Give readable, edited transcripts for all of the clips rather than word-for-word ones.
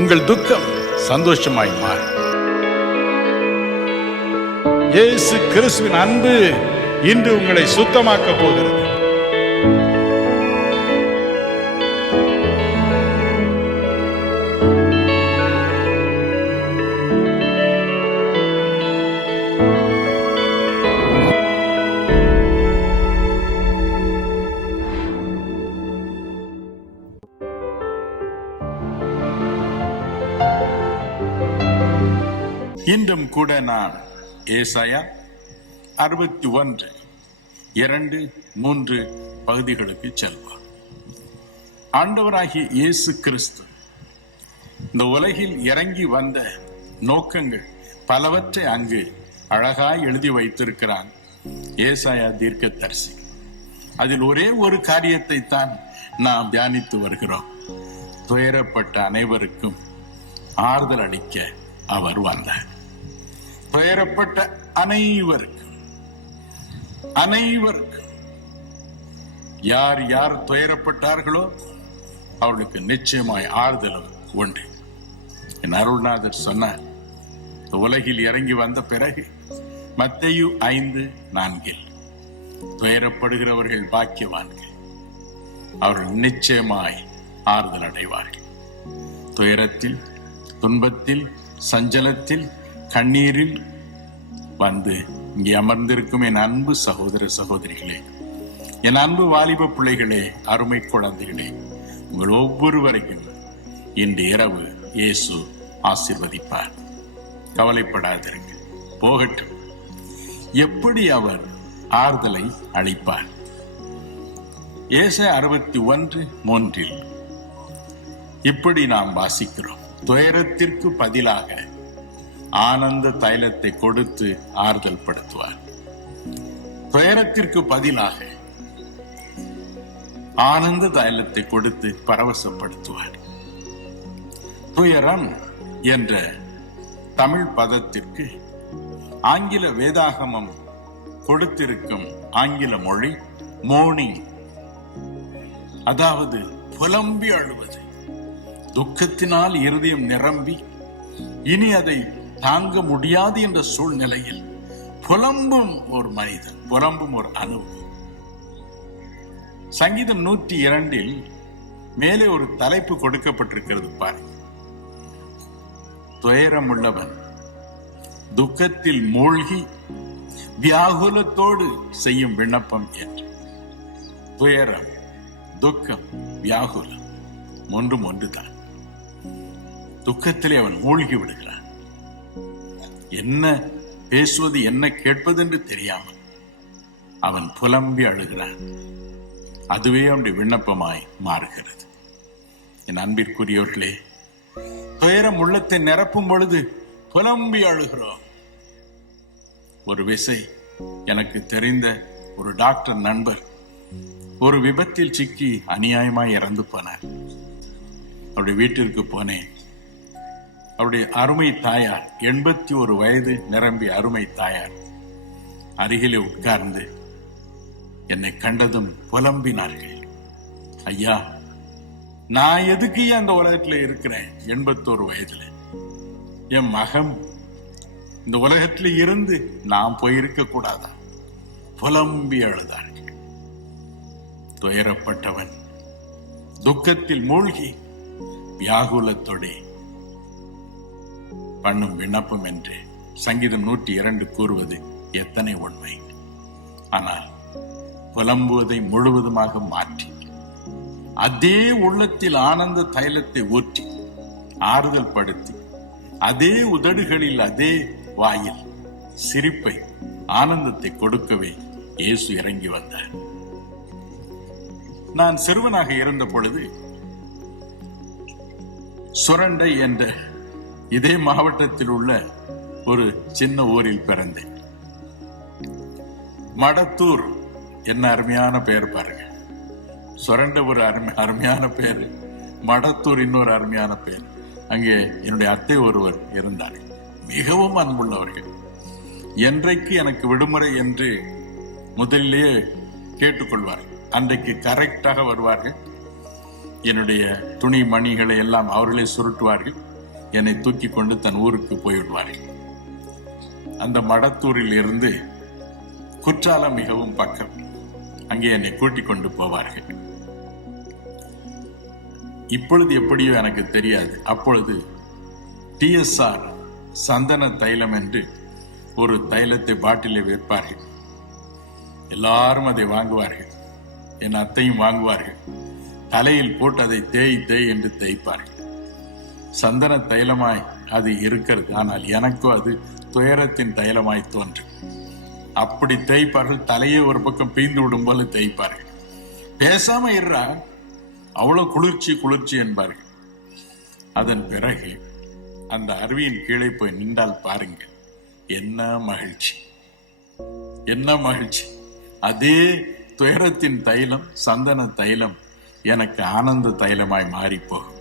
உங்கள் துக்கம் சந்தோஷமாய் மாறும். இயேசு கிறிஸ்துவின் அன்பு இன்று உங்களை சுத்தமாக்க போகிறது. இன்றும் கூட நான் ஏசாயா 61, 2, 3 பகுதிகளுக்கு செல்வார். ஆண்டவராகிய இயேசு கிறிஸ்து இந்த உலகில் இறங்கி வந்த நோக்கங்கள் பலவற்றை அங்கு அழகாய் எழுதி வைத்திருக்கிறான் ஏசாயா தீர்க்கதரிசி. அதில் ஒரே ஒரு காரியத்தை தான் நாம் தியானித்து வருகிறோம். துயரப்பட்ட அனைவருக்கும் ஆறுதல் அளிக்க அவர் வந்தார். துயரப்பட்ட அனைவருக்கும் யார் யார் துயரப்பட்டார்களோ அவர்களுக்கு நிச்சயமாய் ஆறுதலும் உண்டு. என் அருள்நாதர் சொன்னார், உலகில் இறங்கி வந்த பிறகு மத்தேயு 5:4 துயரப்படுகிறவர்கள் பாக்கியவான்கள், அவர்கள் நிச்சயமாய் ஆறுதல் அடைவார்கள். துயரத்தில், துன்பத்தில், சஞ்சலத்தில், கண்ணீரில் வந்து இங்கே அமர்ந்திருக்கும் என் அன்பு சகோதர சகோதரிகளே, என் அன்பு வாலிப பிள்ளைகளே, அருமை குழந்தைகளே, உங்கள் ஒவ்வொருவரையும் இன்று இரவு இயேசு ஆசீர்வதிப்பார். கவலைப்படாதிருங்கள், போகட்டும். எப்படி அவர் ஆறுதலை அளிப்பார்? ஏசாயா 61:3 இப்படி நாம் வாசிக்கிறோம். துயரத்திற்கு பதிலாக ஆனந்த தைலத்தை கொடுத்து ஆறுதல் படுத்துவார். துயரத்திற்கு பதிலாக ஆனந்த தைலத்தை கொடுத்து பரவசப்படுத்துவார். துயரம் என்ற தமிழ் பதத்திற்கு ஆங்கில வேதாகமம் கொடுத்திருக்கும் ஆங்கில மொழி மோர்னிங், அதாவது புலம்பி அழுவது. துக்கத்தினால் இருதயம் நிரம்பி இனி அதை தாங்க முடியாது என்ற சூழ்நிலையில் புலம்பும் ஒரு மனிதன், புலம்பும் ஒரு அனுபவம். சங்கீதம் 102 மேலே ஒரு தலைப்பு கொடுக்கப்பட்டிருக்கிறது பாருங்க. துயரம் உள்ளவன் துக்கத்தில் மூழ்கி வியாகுலத்தோடு செய்யும் விண்ணப்பம் என்று. துயரம், துக்கம், வியாகுலம் ஒன்றும் ஒன்றுதான். துக்கத்திலே அவன் மூழ்கி விடுகிறான். என்ன பேசுவது, என்ன கேட்பது என்று தெரியாமல் அவன் புலம்பி அழுகிறான். அதுவே அவனுடைய விண்ணப்பமாய் மாறுகிறது. என் அன்பிற்குரியவர்களே, துயரம் உள்ளத்தை நிரப்பும் பொழுது புலம்பி அழுகிறோம். ஒரு விசை எனக்கு தெரிந்த ஒரு டாக்டர் நண்பர் ஒரு விபத்தில் சிக்கி அநியாயமாய் இறந்து போனார். அவருடைய வீட்டிற்கு போனேன். அவருடைய அருமை தாயார், 81 வயது நிரம்பிய அருமை தாயார் அருகிலே உட்கார்ந்து என்னை கண்டதும் புலம்பினார்கள். ஐயா, நான் எதுக்கு அந்த உலகத்துல இருக்கிறேன்? 81 வயதுல என் மகன் இந்த உலகத்துல இருந்து நான் போயிருக்க கூடாதா? புலம்பி அழுதார்கள். துயரப்பட்டவன் துக்கத்தில் மூழ்கி வியாகுலத்தோடு பண்ணும் விண்ணப்பம் என்று சங்கீதம் 102 கூறுவது எத்தனை உண்மை. ஆனால் புலம்புவதை முழுவதுமாக மாற்றி அதே உள்ளத்தில் ஆனந்த தைலத்தை ஊற்றி ஆறுதல் படுத்தி அதே உதடுகளில், அதே வாயில் சிரிப்பை, ஆனந்தத்தை கொடுக்கவே இயேசு இறங்கி வந்தார். நான் சிறுவனாக இருந்த பொழுது சுரண்டை என்ற இதே மாவட்டத்தில் உள்ள ஒரு சின்ன ஊரில் பிறந்தேன். மடத்தூர், என்ன அருமையான பெயர் பாருங்க. சுரண்ட ஒரு அருமையான பெயர், மடத்தூர் இன்னொரு அருமையான பெயர். அங்கே என்னுடைய அத்தை ஒருவர் இருந்தார். மிகவும் அன்புள்ளவர்கள். என்றைக்கு எனக்கு விடுமுறை என்று முதலிலேயே கேட்டுக்கொள்வார்கள். அன்றைக்கு கரெக்டாக வருவார்கள். என்னுடைய துணி மணிகளை எல்லாம் அவர்களே சுருட்டுவார்கள். என்னை தூக்கி கொண்டு தன் ஊருக்கு போய்விடுவார்கள். அந்த மடத்தூரில் இருந்து குற்றாலம் மிகவும் பக்கம். அங்கே என்னை கூட்டிக் கொண்டு போவார்கள். இப்பொழுது எப்படியோ எனக்கு தெரியாது. அப்பொழுது TSR சந்தன தைலம் என்று ஒரு தைலத்தை பாட்டிலே விற்பார்கள். எல்லாரும் அதை வாங்குவார்கள். என் அத்தையும் வாங்குவார்கள். தலையில் போட்டு அதை தேய் தேய் என்று தேய்ப்பார்கள். சந்தன தைலமாய் அது இருக்கிறது. ஆனால் எனக்கோ அது துயரத்தின் தைலமாய் தோன்றும். அப்படி தேய்ப்பார்கள். தலையே ஒரு பக்கம் பீந்து விடும் போல தேய்ப்பார்கள். பேசாம இருறா, அவ்வளவு குளிர்ச்சி குளிர்ச்சி என்பார்கள். அதன் பிறகு அந்த அருவியின் கீழே போய் நின்றால் பாருங்க, என்ன மகிழ்ச்சி, என்ன மகிழ்ச்சி. அதே துயரத்தின் தைலம், சந்தன தைலம் எனக்கு ஆனந்த தைலமாய் மாறி போகும்.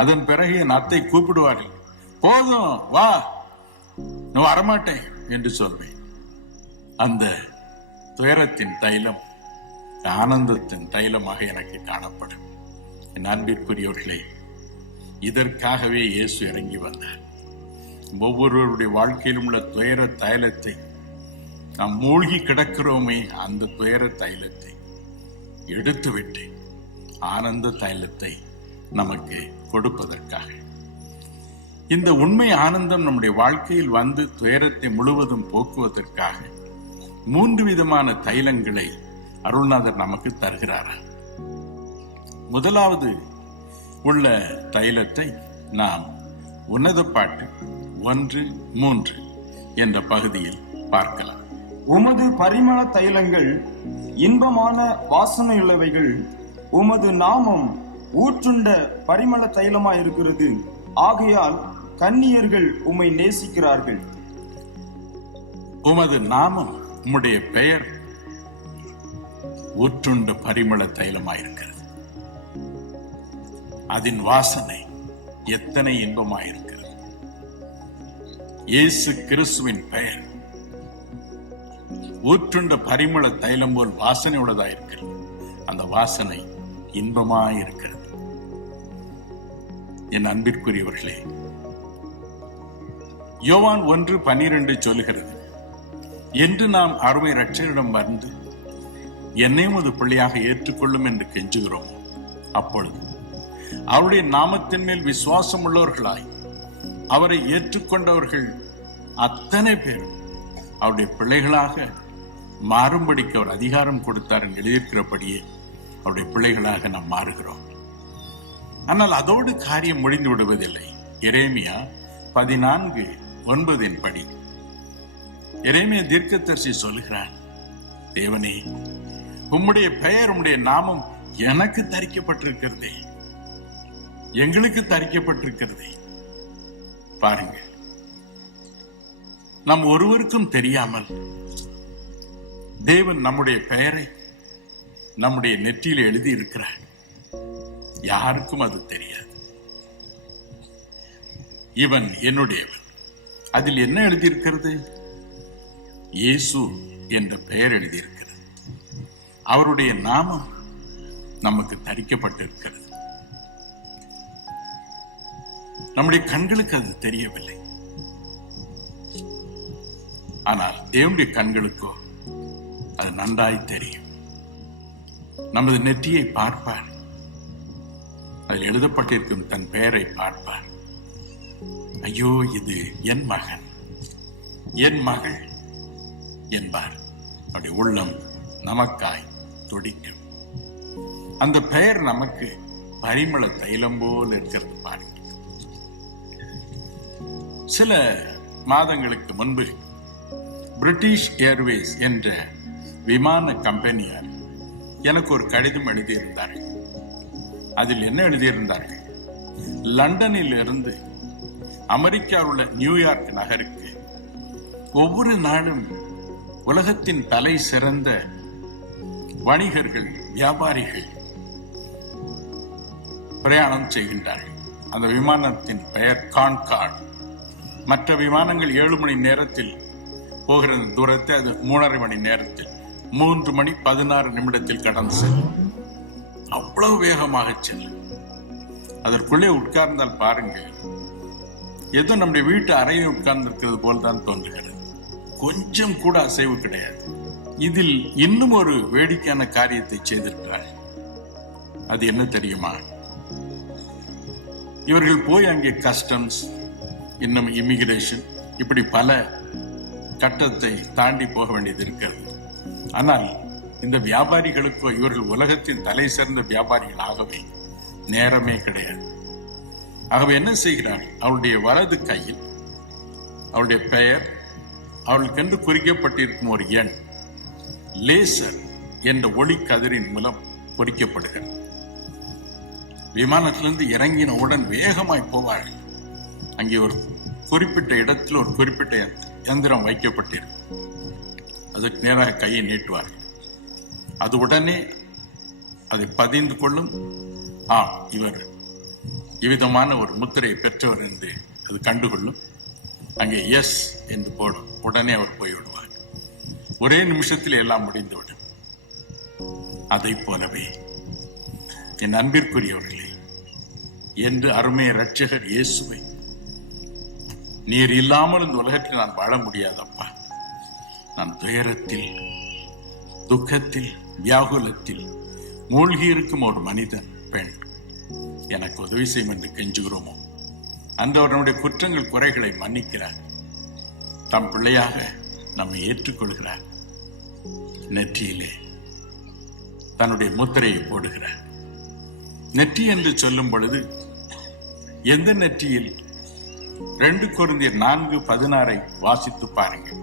அதன் பிறகு என் அத்தை கூப்பிடுவார்கள். போதும் வா, நான் வரமாட்டேன் என்று சொல்வேன். அந்த துயரத்தின் தைலம் ஆனந்தத்தின் தைலமாக எனக்கு காணப்படும். என் அன்பிற்குரியவர்களே, இதற்காகவே இயேசு இறங்கி வந்தார். ஒவ்வொருவருடைய வாழ்க்கையிலும் உள்ள துயர தைலத்தை, நாம் மூழ்கி கிடக்கிறோமே அந்த துயர தைலத்தை எடுத்துவிட்டு ஆனந்த தைலத்தை நமக்கு கொடுப்பதற்காக. இந்த உண்மை ஆனந்தம் நம்முடைய வாழ்க்கையில் வந்து துயரத்தை முழுவதும் போக்குவதற்காக 3 விதமான தைலங்களை அருள்நாதர் நமக்கு தருகிறார். முதலாவது உள்ள தைலத்தை நாம் உன்னத பாட்டு 1:3 என்ற பகுதியில் பார்க்கலாம். உமது பரிமள தைலங்கள் இன்பமான வாசனையுள்ளவைகள், உமது நாமம் ஊற்றுண்ட பரிமள தைலமாயிருக்கிறது. ஆகையால் கன்னியர்கள் உம்மை நேசிக்கிறார்கள். உமது நாமம், உம்முடைய பெயர் ஊற்றுண்ட பரிமள தைலமாயிருக்கிறது. அதன் வாசனை எத்தனை இன்பமாயிருக்கிறது. இயேசு கிறிஸ்துவின் பெயர் ஊற்றுண்ட பரிமள தைலம் போல் வாசனை உள்ளதாயிருக்கிறது. அந்த வாசனை இன்பமாயிருக்கிறது. என் அன்பிற்குரியவர்களே, யோவான் 1:12 சொல்கிறது, என்று நாம் அருமை இரட்சகரிடம் வந்து என்னையும் ஒரு பிள்ளையாக ஏற்றுக்கொள்ளும் என்று கெஞ்சுகிறோம். அப்பொழுது அவருடைய நாமத்தின் மேல் விசுவாசம் உள்ளவர்களாய் அவரை ஏற்றுக்கொண்டவர்கள் அத்தனை பேரும் அவருடைய பிள்ளைகளாக மாறும்படிக்கு அவர் அதிகாரம் கொடுத்தார் என்று எழுதியிருக்கிறபடியே அவருடைய பிள்ளைகளாக நாம் மாறுகிறோம். ஆனால் அதோடு காரியம் முடிந்து விடுவதில்லை. எரேமியா 14:9 படி எரேமியா தீர்க்கதரிசி சொல்கிறார், தேவனே, உம்முடைய பெயர், உம்முடைய நாமம் எனக்கு தரிக்கப்பட்டிருக்கிறதே, எங்களுக்கு தரிக்கப்பட்டிருக்கிறதே. பாருங்க, நம் ஒருவருக்கும் தெரியாமல் தேவன் நம்முடைய பெயரை நம்முடைய நெற்றியில் எழுதி இருக்கிறார். யாருக்கும் அது தெரியாது. இவன் என்னுடையவன். அதில் என்ன எழுதியிருக்கிறது? இயேசு என்ற பெயர் எழுதியிருக்கிறது. அவருடைய நாமம் நமக்கு தரிக்கப்பட்டிருக்கிறது. நம்முடைய கண்களுக்கு அது தெரியவில்லை. ஆனால் தேவனுடைய கண்களுக்கோ அது நன்றாய் தெரியும். நமது நெற்றியை பார்ப்பார். அதில் எழுதப்பட்டிருக்கும் தன் பெயரை பார்ப்பார். ஐயோ, இது என் மகன், என் மகள் என்பார். அவருடைய உள்ளம் நமக்காய் துடிக்கும். அந்த பெயர் நமக்கு பரிமள தைலம் போல் இருக்கிறது. பாருங்க, சில மாதங்களுக்கு முன்பு பிரிட்டிஷ் ஏர்வேஸ் என்ற விமான கம்பெனியார் எனக்கு ஒரு கடிதம் எழுதியிருந்தார்கள். அதில் என்ன எழுதியிருந்தார்கள்? லண்டனில் இருந்து அமெரிக்காவில் உள்ள நியூயார்க் நகருக்கு ஒவ்வொரு நாளும் உலகத்தின் தலை சிறந்த வணிகர்கள், வியாபாரிகள் பிரயாணம் செய்கின்றார்கள். அந்த விமானத்தின் பெயர் கான்கார்ட். மற்ற விமானங்கள் 7 மணி நேரத்தில் போகிற தூரத்தை அது 3.5 மணி நேரத்தில் 3 மணி 16 நிமிடத்தில் கடந்து செல்லும். அவ்வளவு வேகமாக செல்லும். அதற்குள்ளே உட்கார்ந்தால் பாருங்க, ஏதோ நம்முடைய வீட்டு அறையில் உட்கார்ந்து இருக்கிறது போல் தான் தோன்றுகிறது. கொஞ்சம் கூட அசைவு கிடையாது. இதில் இன்னும் ஒரு வேடிக்கையான காரியத்தை செய்திருக்கிறார். அது என்ன தெரியுமா? இவர்கள் போய் அங்கே கஸ்டம்ஸ், இன்னும் இமிகிரேஷன், இப்படி பல கட்டத்தை தாண்டி போக வேண்டியது இருக்கிறது. ஆனால் இந்த வியாபாரிகளுக்கோ, இவர்கள் உலகத்தின் தலை சிறந்த வியாபாரிகள் ஆகவே நேரமே கிடையாது. ஆகவே என்ன செய்கிறார்? அவருடைய வலது கையில் அவருடைய பெயர், அவர்களுக்கென்று குறிக்கப்பட்டிருக்கும் ஒரு எண் லேசர் என்ற ஒளி கதிரின் மூலம் பொறிக்கப்படுகிறது. விமானத்திலிருந்து இறங்கினவுடன் வேகமாய் போவார்கள். அங்கே ஒரு குறிப்பிட்ட இடத்தில் ஒரு குறிப்பிட்ட எந்திரம் வைக்கப்பட்டிருக்கும். அதற்கு நேராக கையை நீட்டுவார்கள். அது உடனே அதை பதிந்து கொள்ளும். இவர் இவ்விதமான ஒரு முத்திரையை பெற்றவர் என்று அது கண்டுகொள்ளும். அங்கே எஸ் என்று போடும். உடனே அவர் போய்விடுவார். ஒரே நிமிஷத்தில் எல்லாம் முடிந்துவிடும். அதை போலவே என் அன்பிற்குரியவர்களே, என்று அருமை இரட்சகர் இயேசுவை, நீர் இல்லாமல் இந்த உலகத்தில் நான் வாழ முடியாதப்பா, நான் துயரத்தில், துக்கத்தில், வியாகுலத்தில் மூழ்கி இருக்கும் ஒரு மனிதன், பெண், எனக்கு உதவி செய்யும் என்று கெஞ்சுகிறோமோ, அந்த நம்முடைய குற்றங்கள் குறைகளை மன்னிக்கிறார். தம் பிள்ளையாக நம்மை ஏற்றுக்கொள்கிறார். நெற்றியிலே தன்னுடைய முத்திரையை போடுகிறார். நெற்றி என்று சொல்லும் பொழுது எந்த நெற்றியில்? 2 கொரிந்தியர் 4:16 வாசித்து பாருங்கள்.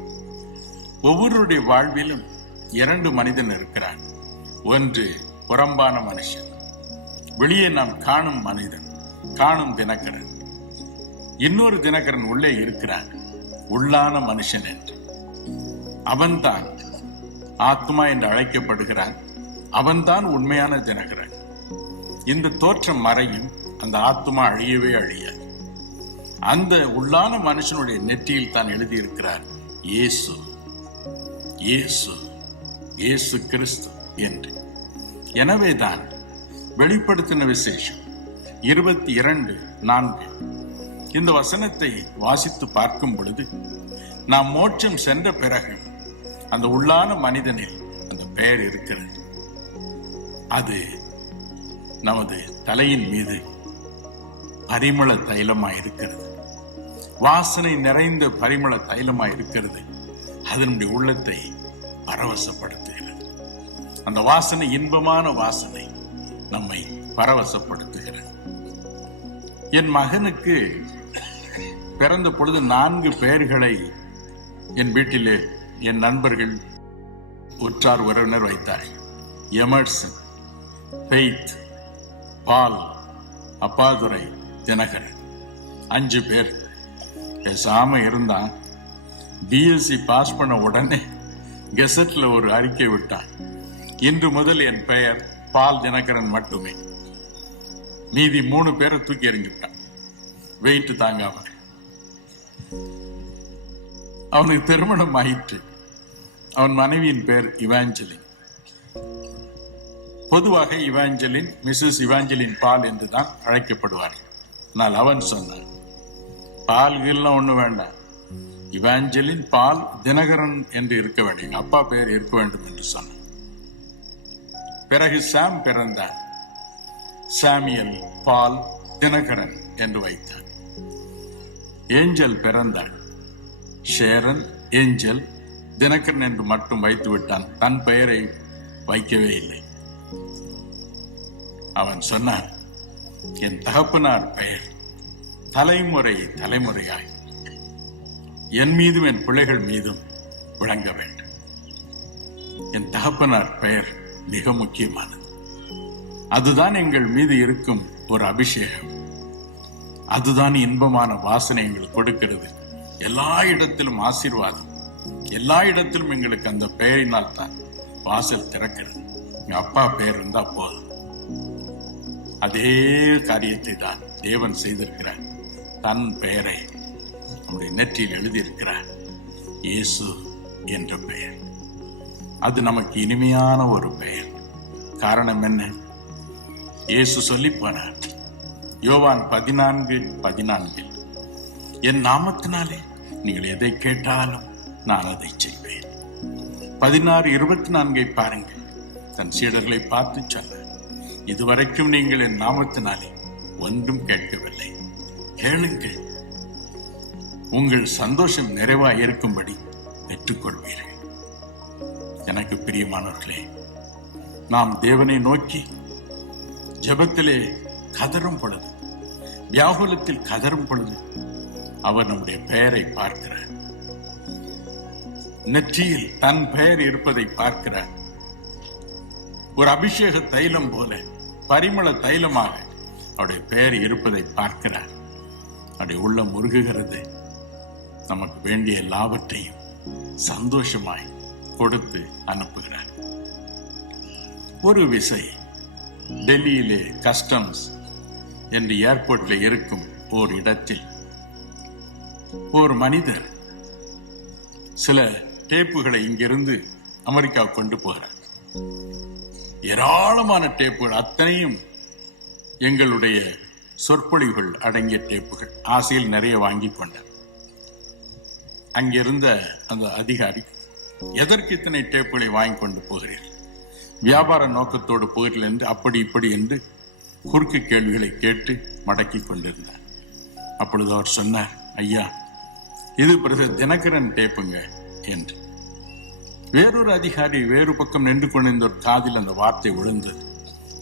ஒவ்வொருடைய வாழ்விலும் 2 மனிதன் இருக்கிறார். ஒன்று புறம்பான மனுஷன், வெளியே நாம் காணும் மனிதன், காணும் தினகரன். இன்னொரு தினகரன் உள்ளே இருக்கிறான், உள்ளான மனுஷன் என்று. அவன்தான் ஆத்மா என்று அழைக்கப்படுகிறான். அவன்தான் உண்மையான தினகரன். இந்த தோற்றம் மறையும், அந்த ஆத்மா அழியவே அழியாது. அந்த உள்ளான மனுஷனுடைய நெற்றியில் தான் எழுதியிருக்கிறார் இயேசு, இயேசு, இயேசு கிறிஸ்து என்று. எனவேதான் வெளிப்படுத்தின விசேஷம் 22:4 இந்த வசனத்தை வாசித்து பார்க்கும் பொழுது, நாம் மோட்சம் சென்ற பிறகு அந்த உள்ளான மனிதனில் அந்த பெயர் இருக்கிறது. அது நமது தலையின் மீது பரிமள தைலமாய் இருக்கிறது. வாசனை நிறைந்த பரிமள தைலமாய் இருக்கிறது. அதனுடைய உள்ளத்தை பரவசப்படுத்துகிறது. அந்த வாசனை இன்பமான வாசனை நம்மை பரவசப்படுத்துகிறது. என் மகனுக்கு பிறந்த பொழுது 4 பெயர்களை என் வீட்டிலே என் நண்பர்கள், உற்றார் உறவினர் வைத்தார்கள். எமர்சன், ஃபெய்த், பால், அப்பாதுரை, தினகரன். 5 பேர். பேசாம இருந்தான். பிஎஸ்சி பாஸ் பண்ண உடனே கெசட்ல ஒரு அறிக்கை விட்டான், இன்று முதல் என் பெயர் பால் தினகரன் மட்டுமே. மீதி 3 பேரை தூக்கி எறிஞ்சுட்டான், வெயிட் தாங்காம. அவனுக்கு திருமணம் ஆயிற்று. அவன் மனைவியின் பேர் இவாஞ்சலின். பொதுவாக இவாஞ்சலின், மிஸ்ஸஸ் இவாஞ்சலின் பால் என்றுதான் அழைக்கப்படுவார்கள். ஆனால் அவன் சொன்னான், பால்கள்லாம் ஒண்ணு வேண்டாம், இவாஞ்சலின் பால் தினகரன் என்று இருக்க வேண்டும், அப்பா பேர் இருக்க வேண்டும் என்று சொன்னான். பிறகு சாம் பிறந்தான். சாமியல் பால் தினகரன் என்று வைத்தான். ஏஞ்சல் பிறந்தாள். ஷேரன், ஏஞ்சல், தினகரன் என்று மட்டும் வைத்து விட்டான். தன் பெயரை வைக்கவே இல்லை. அவன் சொன்னான், என் தகப்பனார் பெயர் தலைமுறை தலைமுறையாய் என் மீதும் என் பிள்ளைகள் மீதும் விளங்க வேண்டும். என் தகப்பனார் பெயர் மிக முக்கியமானது. அதுதான் எங்கள் மீது இருக்கும் ஒரு அபிஷேகம். அதுதான் இன்பமான வாசனை எங்களுக்கு கொடுக்கிறது. எல்லா இடத்திலும் ஆசீர்வாதம். எல்லா இடத்திலும் எங்களுக்கு அந்த பெயரினால் தான் வாசல் திறக்கிறது. எங்க அப்பா பெயர் இருந்தா போதும். அதே காரியத்தை தான் தேவன் செய்திருக்கிறார். தன் பெயரை நம்முடைய நெற்றியில் எழுதியிருக்கிறார், இயேசு என்ற பெயர். அது நமக்கு இனிமையான ஒரு பெயர். காரணம் என்ன? இயேசு சொல்லி போனார் யோவான் 14:14, என் நாமத்தினாலே நீங்கள் எதை கேட்டாலும் நான் அதை செய்வேன். 16:24 பாருங்கள். தன் சீடர்களை பார்த்து சொன்னார், இதுவரைக்கும் நீங்கள் என் நாமத்தினாலே ஒன்றும் கேட்கவில்லை, கேளுங்கள், உங்கள் சந்தோஷம் நிறைவாய் இருக்கும்படி பெற்றுக்கொள்வீர்கள். எனக்கு பிரியமானவர்களே, நாம் தேவனை நோக்கி ஜெபத்திலே கதறும் பொழுது, வியாகுலத்தில் கதறும் பொழுது அவர் நம்முடைய பெயரை பார்க்கிறார். நெற்றியில் தன் பெயர் இருப்பதை பார்க்கிறார். ஒரு அபிஷேக தைலம் போல, பரிமள தைலமாக அவருடைய பெயர் இருப்பதை பார்க்கிறார். அவருடைய உள்ளம் உருகுகிறது. நமக்கு வேண்டிய எல்லாவற்றையும் சந்தோஷமாய் கொடுத்து அனுப்புகிறார். ஒரு விசை டெல்லியிலே கஸ்டம்ஸ் என்று ஏர்போர்ட்ல இருக்கும் ஓர் இடத்தில் ஒரு மனிதர் சில டேப்புகளை இங்கிருந்து அமெரிக்கா கொண்டு போகிறார். ஏராளமான டேப்புகள், அத்தனையும் எங்களுடைய சொற்பொழிவுகள் அடங்கிய டேப்புகள். ஆசையில் நிறைய வாங்கி கொண்டார். அங்கிருந்த அந்த அதிகாரி, எதற்கு இத்தனை டேப்புகளை வாங்கி கொண்டு போகிறீர்கள், வியாபார நோக்கத்தோடு போகிறீர்கள் என்று அப்படி இப்படி என்று குறுக்கு கேள்விகளை கேட்டு மடக்கி கொண்டிருந்தார். அப்பொழுது அவர் சொன்னார், ஐயா, இது பிரதர் தினகரன் டேப்புங்க என்று. வேறொரு அதிகாரி வேறு பக்கம் நின்று கொண்டிருந்த ஒரு காதில் அந்த வார்த்தை விழுந்தது.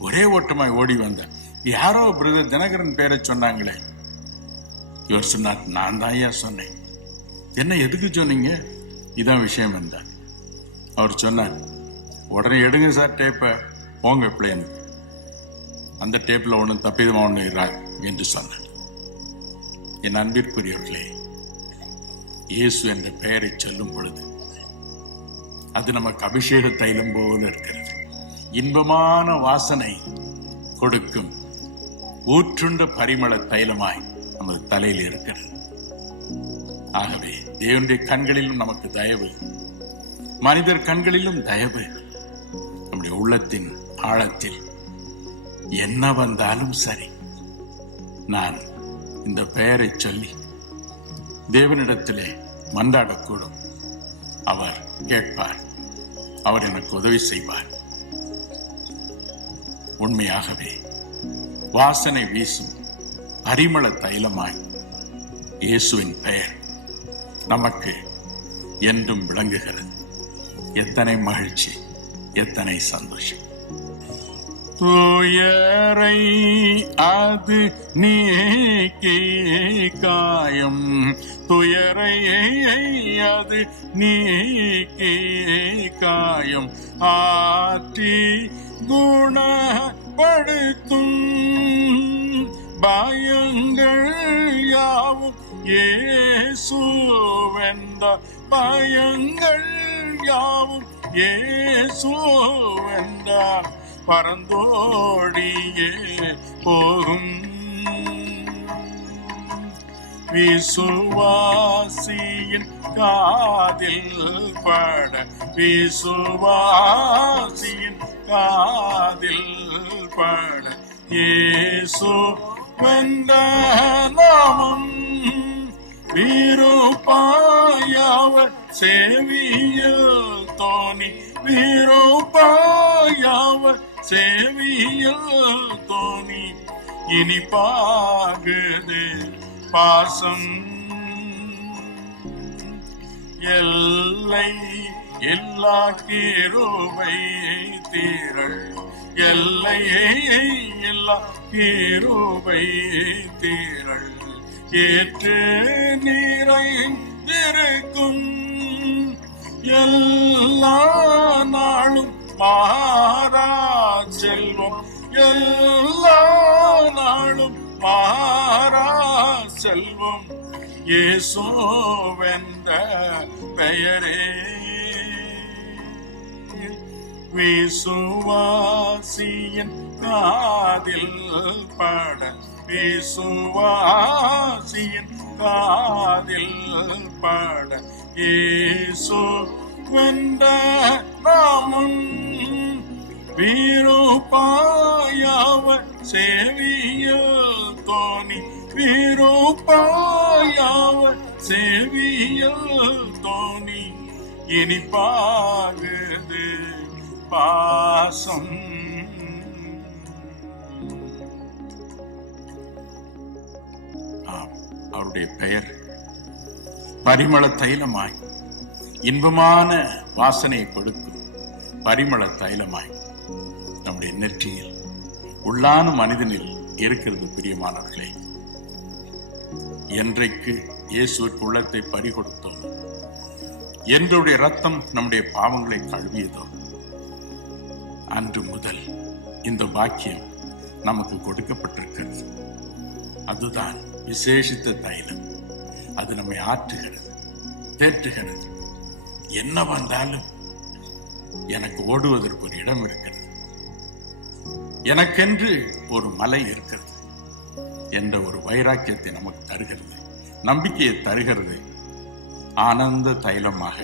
ஒரே ஓட்டமாய் ஓடி வந்தார். யாரோ பிரதர் தினகரன் பேரை சொன்னாங்களே. இவர் சொன்னார், நான் தான் ஐயா சொன்னேன். என்ன, எதுக்கு சொன்னீங்க? இதான் விஷயம் என்றார். அவர் சொன்னார், உடனே எடுங்க சார் டேப்பை, போங்க பிளேனுக்கு, அந்த டேப்ல ஒன்றும் தப்பிதமா ஒண்ணு இறார் என்று சொன்னார். என் அன்பிற்குரியவர்களே, இயேசு என்ற பெயரை சொல்லும் பொழுது அது நமக்கு அபிஷேக தைலம் போல இருக்கிறது. இன்பமான வாசனை கொடுக்கும் ஊற்றுண்ட பரிமள தைலமாய் நமது தலையில் இருக்கிறது. ஆகவே தேவனுடைய கண்களிலும் நமக்கு தயவு, மனிதர் கண்களிலும் தயவு. நம்முடைய உள்ளத்தின் ஆழத்தில் என்ன வந்தாலும் சரி, நான் இந்த பெயரை சொல்லி தேவனிடத்திலே மன்றாடக்கூடும். அவர் கேட்பார், அவர் எனக்கு உதவி செய்வார். உண்மையாகவே வாசனை வீசும் பரிமள தைலமாய் இயேசுவின் பெயர் நமக்கு என்றும் விளங்குகிறது. எத்தனை மகிழ்ச்சி, எத்தனை சந்தோஷம். துயரை அது நீக்கி காயம், துயரை அது நீக்கி காயம் ஆற்றி குணப்படுத்தும் பயங்கள் யாவும் இயேசுவென்ற பயங்கள் யாவும் இயேசுவென்றார் பரந்தோடியே போகும். விசுவாசியின் காதில் பட, விசுவாசியின் காதில் பட இயேசு வென்ற நாமம் விருப்பாயாவ சேவியல் தோணி, விருப்பாயாவ சேவியல் தோணி இனிப்பாகுது பாசம். எல்லை எல்லா கிருபை தீரள், எல்லையை எல்லா கிருபை தீரள் ஏற்று நிறைந்திருக்கும் எல்லா நாளும் மாறா செல்வம், எல்லா நாளும் மாறா செல்வம் இயேசுவென்ற பெயரே. விசுவாசியின் காதில் பட, விசுவாசியின் காதில் பட இயேசுவென்ற நாமம் விருப்பாயாவ சேவியல் தோணி, விருப்பாயாவ யாவ செவியில் தோணி இனிப்பாகுது பாசம். அவருடைய பெயர் பரிமள தைலமாய், இன்பமான வாசனை கொடுக்கும் பரிமள தைலமாய் நம்முடைய நெற்றியில் உள்ளான மனிதனில் இருக்கிறது. பிரியமானவர்களே, என்றைக்கு இயேசுவிற்கு உள்ளத்தை பறிகொடுத்தோம், என்றுடைய ரத்தம் நம்முடைய பாவங்களை கழுவியதோ அன்று முதல் இந்த பாக்கியம் நமக்கு கொடுக்கப்பட்டிருக்கிறது. அதுதான் விசேஷித்த தைலம். அது நம்மை ஆற்றுகிறது, தேற்றுகிறது. என்ன வந்தாலும் எனக்கு ஓடுவதற்கு ஒரு இடம் இருக்கிறது, எனக்கென்று ஒரு மலை இருக்கிறது என்ற ஒரு வைராக்கியத்தை நமக்கு தருகிறது, நம்பிக்கையை தருகிறது. ஆனந்த தைலமாக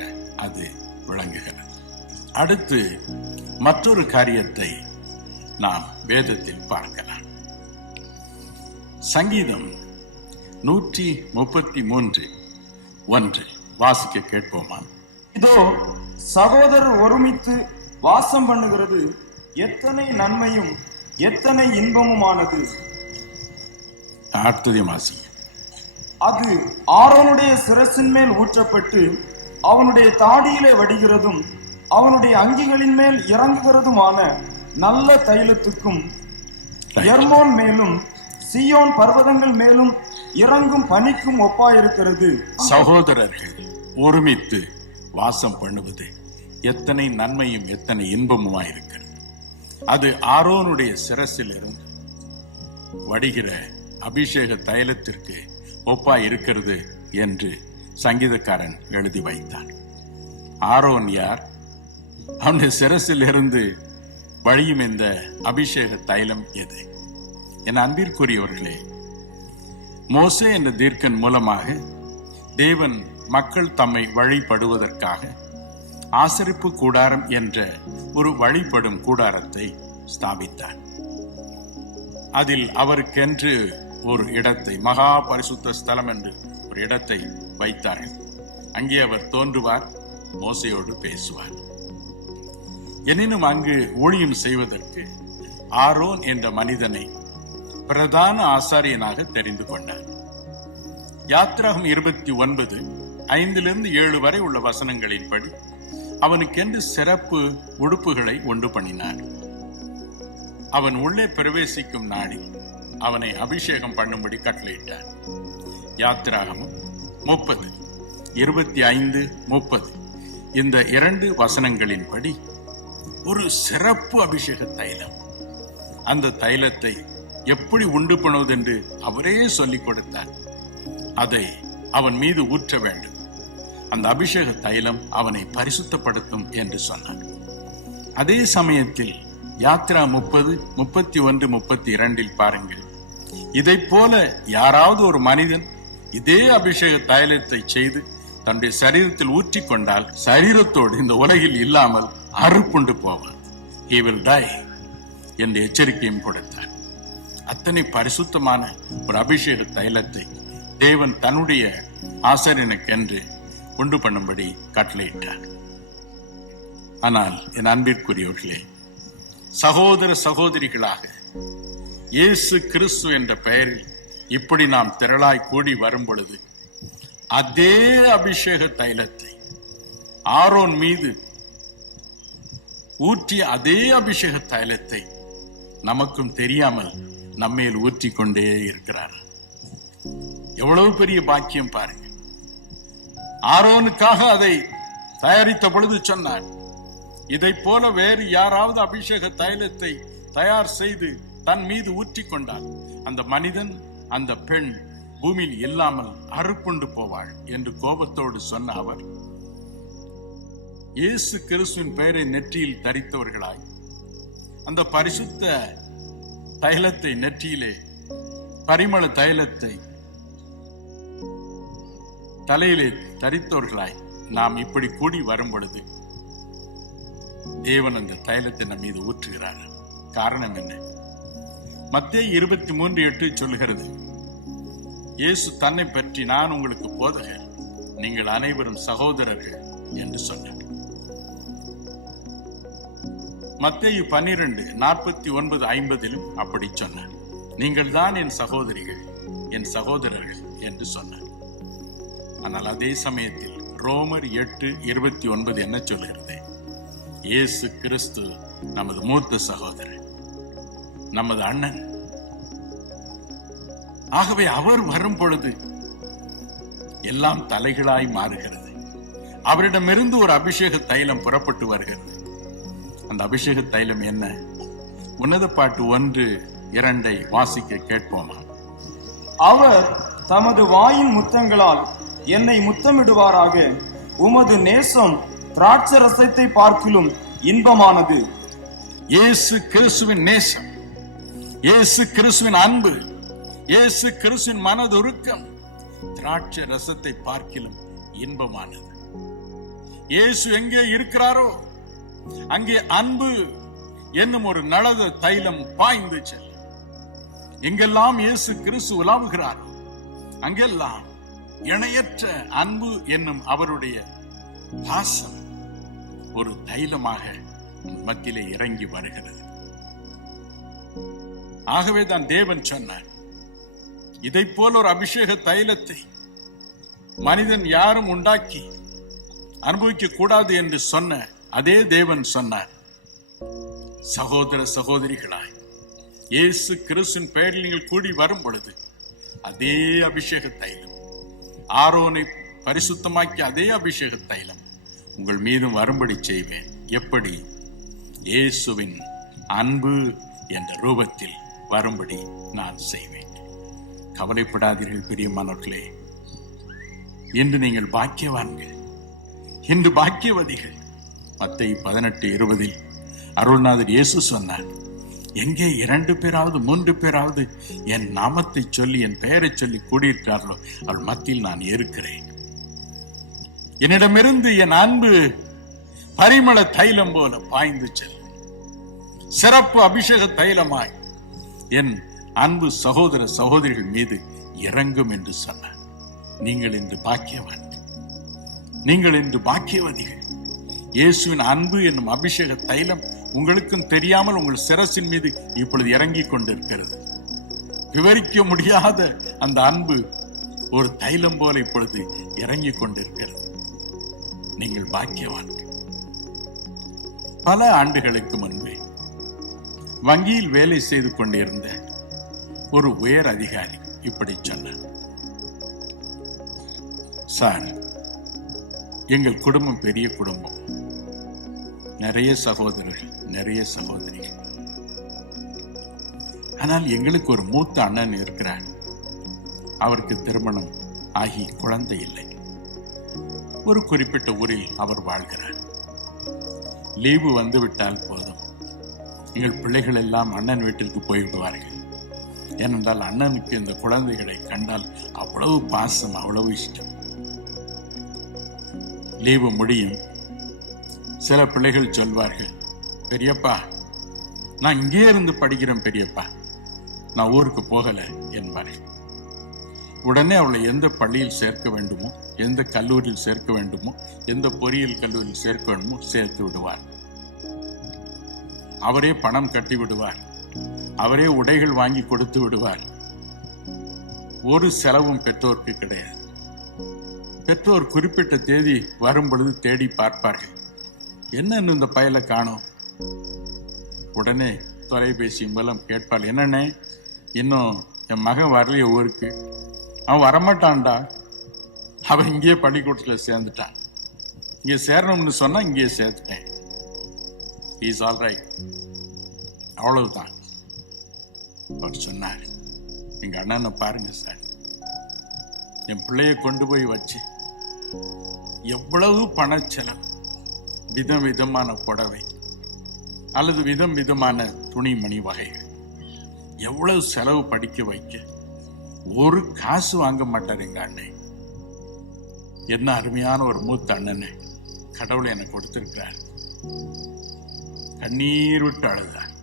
அது விளங்குகிறது. அடுத்து மற்றொரு காரியத்தை நாம் வேதத்தில் பார்க்கலாம். சங்கீதம் 133:1 வாசிக்க கேட்போமா? இதோ சகோதரர் ஒருமித்து வாசம் பண்ணுகிறது எத்தனை நன்மையும் எத்தனை இன்பமுமானது. அடுத்தது வாசி. அது ஆரோனுடைய சிரசின் மேல் ஊற்றப்பட்டு அவனுடைய தாடியிலே வடிகிறதும் அவனுடைய அங்கிகளின் மேல் இறங்குகிறதுமான நல்ல தைலத்துக்கும் எர்மோன் மேலும் சீயோன் பர்வதங்கள் மேலும் இறங்கும் பனிக்கும் ஒப்பாயிருக்கிறது. சகோதரர்கள் ஒருமித்து வாசம் பண்ணுவது எத்தனை நன்மையும் எத்தனை இன்பமுமாயிருக்கிறது. அது ஆரோனுடைய சிரசில் இருந்து வடிகிற அபிஷேக தைலத்திற்கு ஒப்பாய் இருக்கிறது என்று சங்கீதக்காரன் எழுதி வைத்தான். ஆரோன் யார்? அவனுடைய சிரசில் இருந்து வழியும் இந்த அபிஷேக தைலம் எது? என் அன்பிற்குரியவர்களே, மோசே என்ற தீர்க்கன் மூலமாக தேவன் மக்கள் தம்மை வழிபடுவதற்காக ஆசரிப்பு கூடாரம் என்ற ஒரு வழிபடும் கூடாரத்தை ஸ்தாபித்தார். அதில் அவருக்கென்று ஒரு இடத்தை, மகா பரிசுத்த ஸ்தலம் என்று ஒரு இடத்தை வைத்தார்கள். அங்கே அவர் தோன்றுவார், மோசையோடு பேசுவார். எனினும் அங்கு ஊழியம் செய்வதற்கு ஆரோன் என்ற மனிதனை பிரதான ஆசாரியனாக தெரிந்து கொண்டார். யாத்ராகம் 29:5-7 வரை உள்ள வசனங்களின்படி அவனுக்கென்று சிறப்பு உடுப்புகளை உண்டு பண்ணினார். அவன் உள்ளே பிரவேசிக்கும் நாடி அவனை அபிஷேகம் பண்ணும்படி கட்டளையிட்டார். யாத்திராகமும் 30:25-30 இந்த 2 வசனங்களின்படி ஒரு சிறப்பு அபிஷேக தைலம். அந்த தைலத்தை எப்படி உண்டு பண்ணுவது என்று அவரே சொல்லிக் கொடுத்தார். அதை அவன் மீது ஊற்ற வேண்டும். அந்த அபிஷேக தைலம் அவனை பரிசுத்தப்படுத்தும் என்று சொன்னார். அதே சமயத்தில் யாத்ரா 30:31-32 பாருங்கள். இதை போல யாராவது ஒரு மனிதன் இதே அபிஷேக தைலத்தை செய்து தன்னுடைய சரீரத்தில் ஊற்றிக்கொண்டால் சரீரத்தோடு இந்த உலகில் இல்லாமல் அறுப்புண்டு போவார். He will die என்ற எச்சரிக்கையும் கொடுத்தார். அத்தனை பரிசுத்தமான ஒரு அபிஷேக தைலத்தை தேவன் தன்னுடைய ஆசாரியனுக்கென்று உண்டு பண்ணும்படி கட்டளையிட்டார். ஆனால் என் அன்பிற்குரியவர்களே, சகோதர சகோதரிகளாக இயேசு கிறிஸ்து என்ற பெயரில் இப்படி நாம் திரளாய் கூடி வரும் பொழுது அதே அபிஷேக தைலத்தை ஆரோன் மீது ஊற்றிய அதே அபிஷேக தைலத்தை நமக்கும் தெரியாமல் நம்மேல் ஊற்றி கொண்டே இருக்கிறார். எவ்வளவு பெரிய பாக்கியம் பாருங்க. ஆரோனுக்காக அதை தயாரித்த பொழுது சொன்னார், இதை போல வேறு யாராவது அபிஷேக தைலத்தை தயார் செய்து தன் மீது ஊற்றி கொண்டால் அந்த மனிதன், அந்த பெண் பூமியில் இல்லாமல் அறுப்புண்டு போவாள் என்று கோபத்தோடு சொன்ன அவர், இயேசு கிறிஸ்துவின் பெயரை நெற்றியில் தரித்தவர்களாய் அந்த பரிசுத்த தைலத்தை நெற்றியிலே, பரிமள தைலத்தை தலையிலே தரித்தவர்களாய் நாம் இப்படி கூடி வரும் பொழுது தேவன் அந்த தைலத்தை நம் மீது ஊற்றுகிறார். காரணம் என்ன? மத்தேயு 23:8 சொல்கிறது, இயேசு தன்னை பற்றி நான் உங்களுக்கு போதகர், நீங்கள் அனைவரும் சகோதரர்கள் என்று சொன்னார். மத்தேயு 12:49-50 அப்படி சொன்னார். நீங்கள் தான் என் சகோதரிகள், என் சகோதரர்கள் என்று சொன்னார். ஆனால் அதே சமயத்தில் ரோமர் 8:29 என்ன சொல்கிறது? இயேசு கிறிஸ்து நமது மூத்த சகோதரர், நமது அண்ணன். ஆகவே அவர் வரும் பொழுது எல்லாம் தலைகளாய் மாறுகிறது. அவரிடமிருந்து ஒரு அபிஷேக தைலம் புறப்பட்டு வருகிறது. அந்த அபிஷேக தைலம் என்ன? உன்னத பாட்டு 1:2 வாசிக்க கேட்போமா? அவர் தமது வாயின் முத்தங்களால் என்னை முத்தமிடுவாராக. உமது நேசம் திராட்சை ரசத்தை பார்க்கிலும் இன்பமானது. இயேசு கிறிஸ்துவின் நேசம், இயேசு கிறிஸ்துவின் அன்பு, இயேசு கிறிஸ்துவின் மனதுருக்கம் திராட்சை ரசத்தை பார்க்கிலும் இன்பமானது. இயேசு எங்கே இருக்கிறாரோ அங்கே அன்பு என்னும் ஒரு நலத தைலம் பாய்ந்து செல்லும். எங்கெல்லாம் இயேசு கிறிஸ்து உலாவுகிறாரோ அங்கெல்லாம் இணையற்ற அன்பு என்னும் அவருடைய பாசம் ஒரு தைலமாக மத்தியிலே இறங்கி வருகிறது. ஆகவே தான் தேவன் சொன்னார், இதை போல ஒரு அபிஷேக தைலத்தை மனிதன் யாரும் உண்டாக்கி அனுபவிக்க கூடாது என்று சொன்ன அதே தேவன் சொன்னார், சகோதர சகோதரிகளாய் இயேசு கிறிஸ்துவின் பெயரில் நீங்கள் கூடி வரும் பொழுது அதே அபிஷேக தைலம், ஆரோனை பரிசுத்தமாக்கி அதே அபிஷேக தைலம் உங்கள் மீதும் வரும்படி செய்வேன். எப்படி? இயேசுவின் அன்பு என்ற ரூபத்தில் வரும்படி நான் செய்வேன். கவலைப்படாதீர்கள் பிரியமானவர்களே, இன்று நீங்கள் பாக்கியவான்கள், இன்று பாக்கியவதிகள். மத்தேயு 18:20 அருள்நாதர் இயேசு சொன்னார், எங்கே 2 பேராவது 3 பேராவது என் நாமத்தை சொல்லி என் பெயரை சொல்லி கூடியிருக்கிறார்களோ அவள் மத்தியில் நான் இருக்கிறேன். என்னிடமிருந்து என் அன்பு பரிமள தைலம் போல பாய்ந்து செல்லும். சிறப்பு அபிஷேக தைலமாய் என் அன்பு சகோதர சகோதரிகள் மீது இறங்கும் என்று சொன்னார். நீங்கள் இன்று பாக்கியவான்கள், நீங்கள் இன்று பாக்கியவதிகள். இயேசுவின் அன்பு என்னும் அபிஷேக தைலம் உங்களுக்கும் தெரியாமல் உங்கள் சிரசின் மீது இப்பொழுது இறங்கிக் கொண்டிருக்கிறது. விவரிக்க முடியாத அந்த அன்பு ஒரு தைலம் போல இப்பொழுது இறங்கிக் கொண்டிருக்கிறது. நீங்கள் பாக்கியவான்கள். பல ஆண்டுகளுக்கு முன்பே வங்கியில் வேலை செய்து கொண்டிருந்த ஒரு உயர் அதிகாரி இப்படி சொன்னார், சார், எங்கள் குடும்பம் பெரிய குடும்பம், நிறைய சகோதரர்கள், நிறைய சகோதரிகள். ஆனால் எங்களுக்கு ஒரு மூத்த அண்ணன் இருக்கிறார். அவருக்கு திருமணம் ஆகி குழந்தை இல்லை. ஒரு குறிப்பிட்ட ஊரில் அவர் வாழ்கிறார். லீவு வந்துவிட்டால் போதும், எங்கள் பிள்ளைகள் எல்லாம் அண்ணன் வீட்டிற்கு போய்விடுவார்கள். ஏனென்றால் அண்ணனுக்கு இந்த குழந்தைகளை கண்டால் அவ்வளவு பாசம், அவ்வளவு இஷ்டம். லீவு முடியும், சில பிள்ளைகள் சொல்வார்கள், பெரியப்பா நான் இங்கே இருந்து படிக்கிறேன் பெரியப்பா, நான் ஊருக்கு போகல என்பார்கள். உடனே அவளை எந்த பள்ளியில் சேர்க்க வேண்டுமோ, எந்த கல்லூரியில் சேர்க்க வேண்டுமோ, எந்த பொறியியல் கல்லூரியில் சேர்க்க வேண்டுமோ சேர்த்து விடுவார். அவரே பணம் கட்டி விடுவார், அவரே உடைகள் வாங்கி கொடுத்து விடுவார். ஒரு செலவும் பெற்றோருக்கு கிடையாது. பெற்றோர் குறிப்பிட்ட தேதி வரும் பொழுது தேடி பார்ப்பார்கள், என்னன்னு இந்த பயலை காணோம். உடனே தொலைபேசி மூலம் கேட்பாள், என்னன்னே இன்னும் என் மகன் வரலையே ஊருக்கு, அவன் வரமாட்டான்டா, அவன் இங்கேயே பள்ளிக்கூடத்தில் சேர்ந்துட்டான், இங்கே சேரணும்னு சொன்னா இங்கேயே சேர்த்துட்டேன், இஸ் ஆல் ரைட், அவ்வளவுதான். அவர் சொன்னார், எங்க அண்ணனை பாருங்க சார், என் பிள்ளைய கொண்டு போய் வச்சு எவ்வளவு பண செலவு, விதம் விதமான புடவை அல்லது விதம் விதமான துணிமணி வகைகள், எவ்வளவு செலவு படிக்க வைக்க ஒரு காசு வாங்க மாட்டார் எங்க அண்ணன். என்ன அருமையான ஒரு மூத்த அண்ணனை கடவுளை எனக்கு கொடுத்திருக்கிறார். கண்ணீர் விட்டு அழுதார்.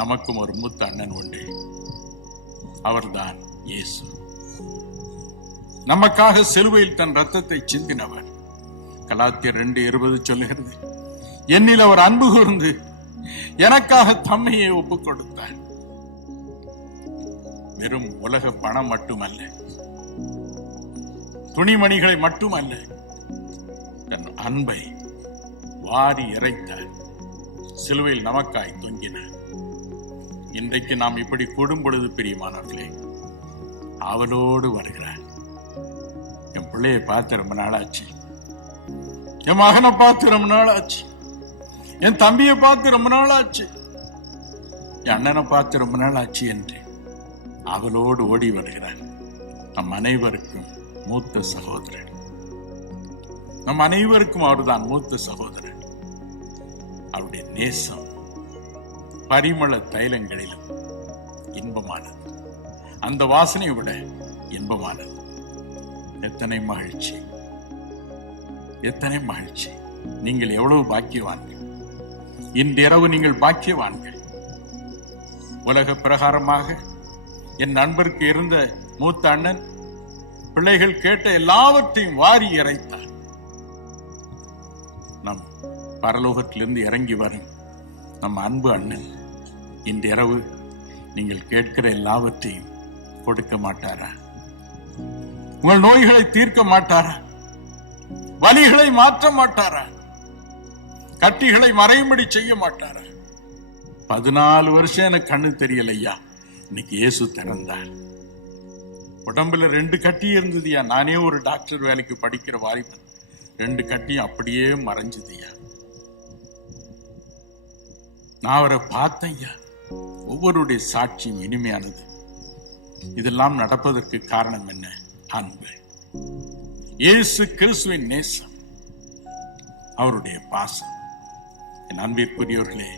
நமக்கும் ஒரு மூத்த அண்ணன் உண்டு, அவர்தான் இயேசு. நமக்காக சிலுவையில் தன் ரத்தத்தை சிந்தினவர். கலாத்தியர் 2:20 சொல்லுகிறது, என்னில் அவர் அன்பு கூர்ந்து எனக்காக தம்மையே ஒப்புக் கொடுத்தார். வெறும் உலக பணம் மட்டுமல்ல, துணிமணிகளை மட்டுமல்ல, தன் அன்பை வாரி இறைத்தார். சிலுவையில் நமக்காய் தொங்கினார். இன்றைக்கு நாம் இப்படி கூடும் பொழுது பிரியமானவர்களே, அவளோடு வருகிறார். என் பிள்ளையை பார்த்து ரொம்ப நாள் ஆச்சு, என் மகனை பார்த்து ரொம்ப நாள் ஆச்சு, என் தம்பியை பார்த்து ரொம்ப நாள் ஆச்சு, என் அண்ணனை பார்த்து ரொம்ப நாள் ஆச்சு என்று அவளோடு ஓடி வருகிறார். நம் அனைவருக்கும் மூத்த சகோதரன். நம் அனைவருக்கும் அவர்தான் மூத்த சகோதரன். அவருடைய நேசம் பரிமள தைலங்களிலும் இன்பமானது. அந்த வாசனை விட இன்பமானது. எத்தனை மகிழ்ச்சி, எத்தனை மகிழ்ச்சி. நீங்கள் எவ்வளவு பாக்கியவான்கள். இன்றிரவு நீங்கள் பாக்கியவான்கள். உலக பிரகாரமாக என் நண்பருக்கு இருந்த மூத்த அண்ணன் பிள்ளைகள் கேட்ட எல்லாவற்றையும் வாரி இறைத்தார். நம் பரலோகத்திலிருந்து இறங்கி வரும் நம் அன்பு அண்ணன் இன்றிரவு நீங்கள் கேட்கிற எல்லாவற்றையும் கொடுக்க மாட்டாரா? உங்கள் நோய்களை தீர்க்க மாட்டாரா? வலிகளை மாற்ற மாட்டாரா? கட்டிகளை மறையும்படி செய்ய மாட்டாரா? 14 வருஷம் எனக்கு கண்ணு தெரியலையா, இன்னைக்கு இயேசு திறந்தார். உடம்புல 2 கட்டி இருந்ததுயா. நானே ஒரு டாக்டர் வேலைக்கு படிக்கிற வாலிபன். 2 கட்டியும் அப்படியே மறைஞ்சதுயா. நான் அவரை பார்த்தேன்யா. ஒவ்வொருடைய சாட்சியும் இனிமையானது. இதெல்லாம் நடப்பதற்கு காரணம் என்ன? அன்பு. இயேசு கிறிஸ்துவின் நேசம், அவருடைய பாசம். என் அன்பிற்குரியவர்களே,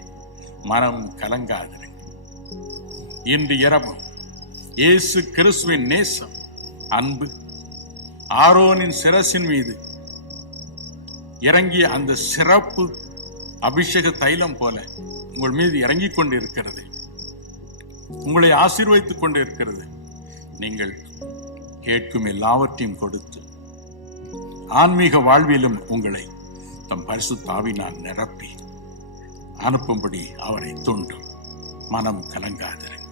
மனம் கலங்காதிருங்கள். இன்று இரவும் இயேசு கிறிஸ்துவின் நேசம், அன்பு ஆரோனின் சிரசின் மீது இறங்கிய அந்த சிறப்பு அபிஷேக தைலம் போல உங்கள் மீது இறங்கிக் கொண்டிருக்கிறது. உங்களை ஆசீர்வதித்துக் கொண்டிருக்கிறது. நீங்கள் கேட்கும் எல்லாவற்றையும் கொடுத்து ஆன்மீக வாழ்விலும் உங்களை தம் பரிசுத்த ஆவியினால் நிரப்பி அனுப்பும்படி அவரை தூண்டும். மனம் கலங்காதிருங்கள்.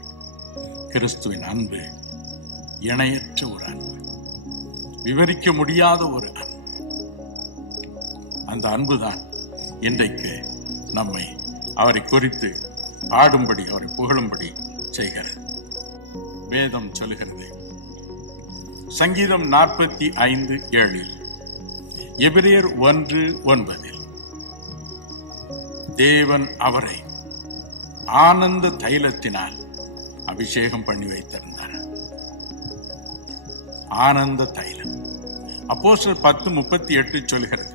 கிறிஸ்துவின் அன்பு இணையற்ற ஒரு அன்பு, விவரிக்க முடியாத ஒரு அன்பு. அந்த அன்புதான் இன்றைக்கு நம்மை அவரை குறித்து பாடும்படி, அவரை புகழும்படி செய்கிறது. வேதம் சொல்லுகிறது, சங்கீதம் 45:7, எபிரேயர் 1:9, தேவன் அவரை ஆனந்த தைலத்தினால் அபிஷேகம் பண்ணி வைத்திருந்தார். ஆனந்த தைலம். அப்போஸ்தலர் 10:38 சொல்கிறது,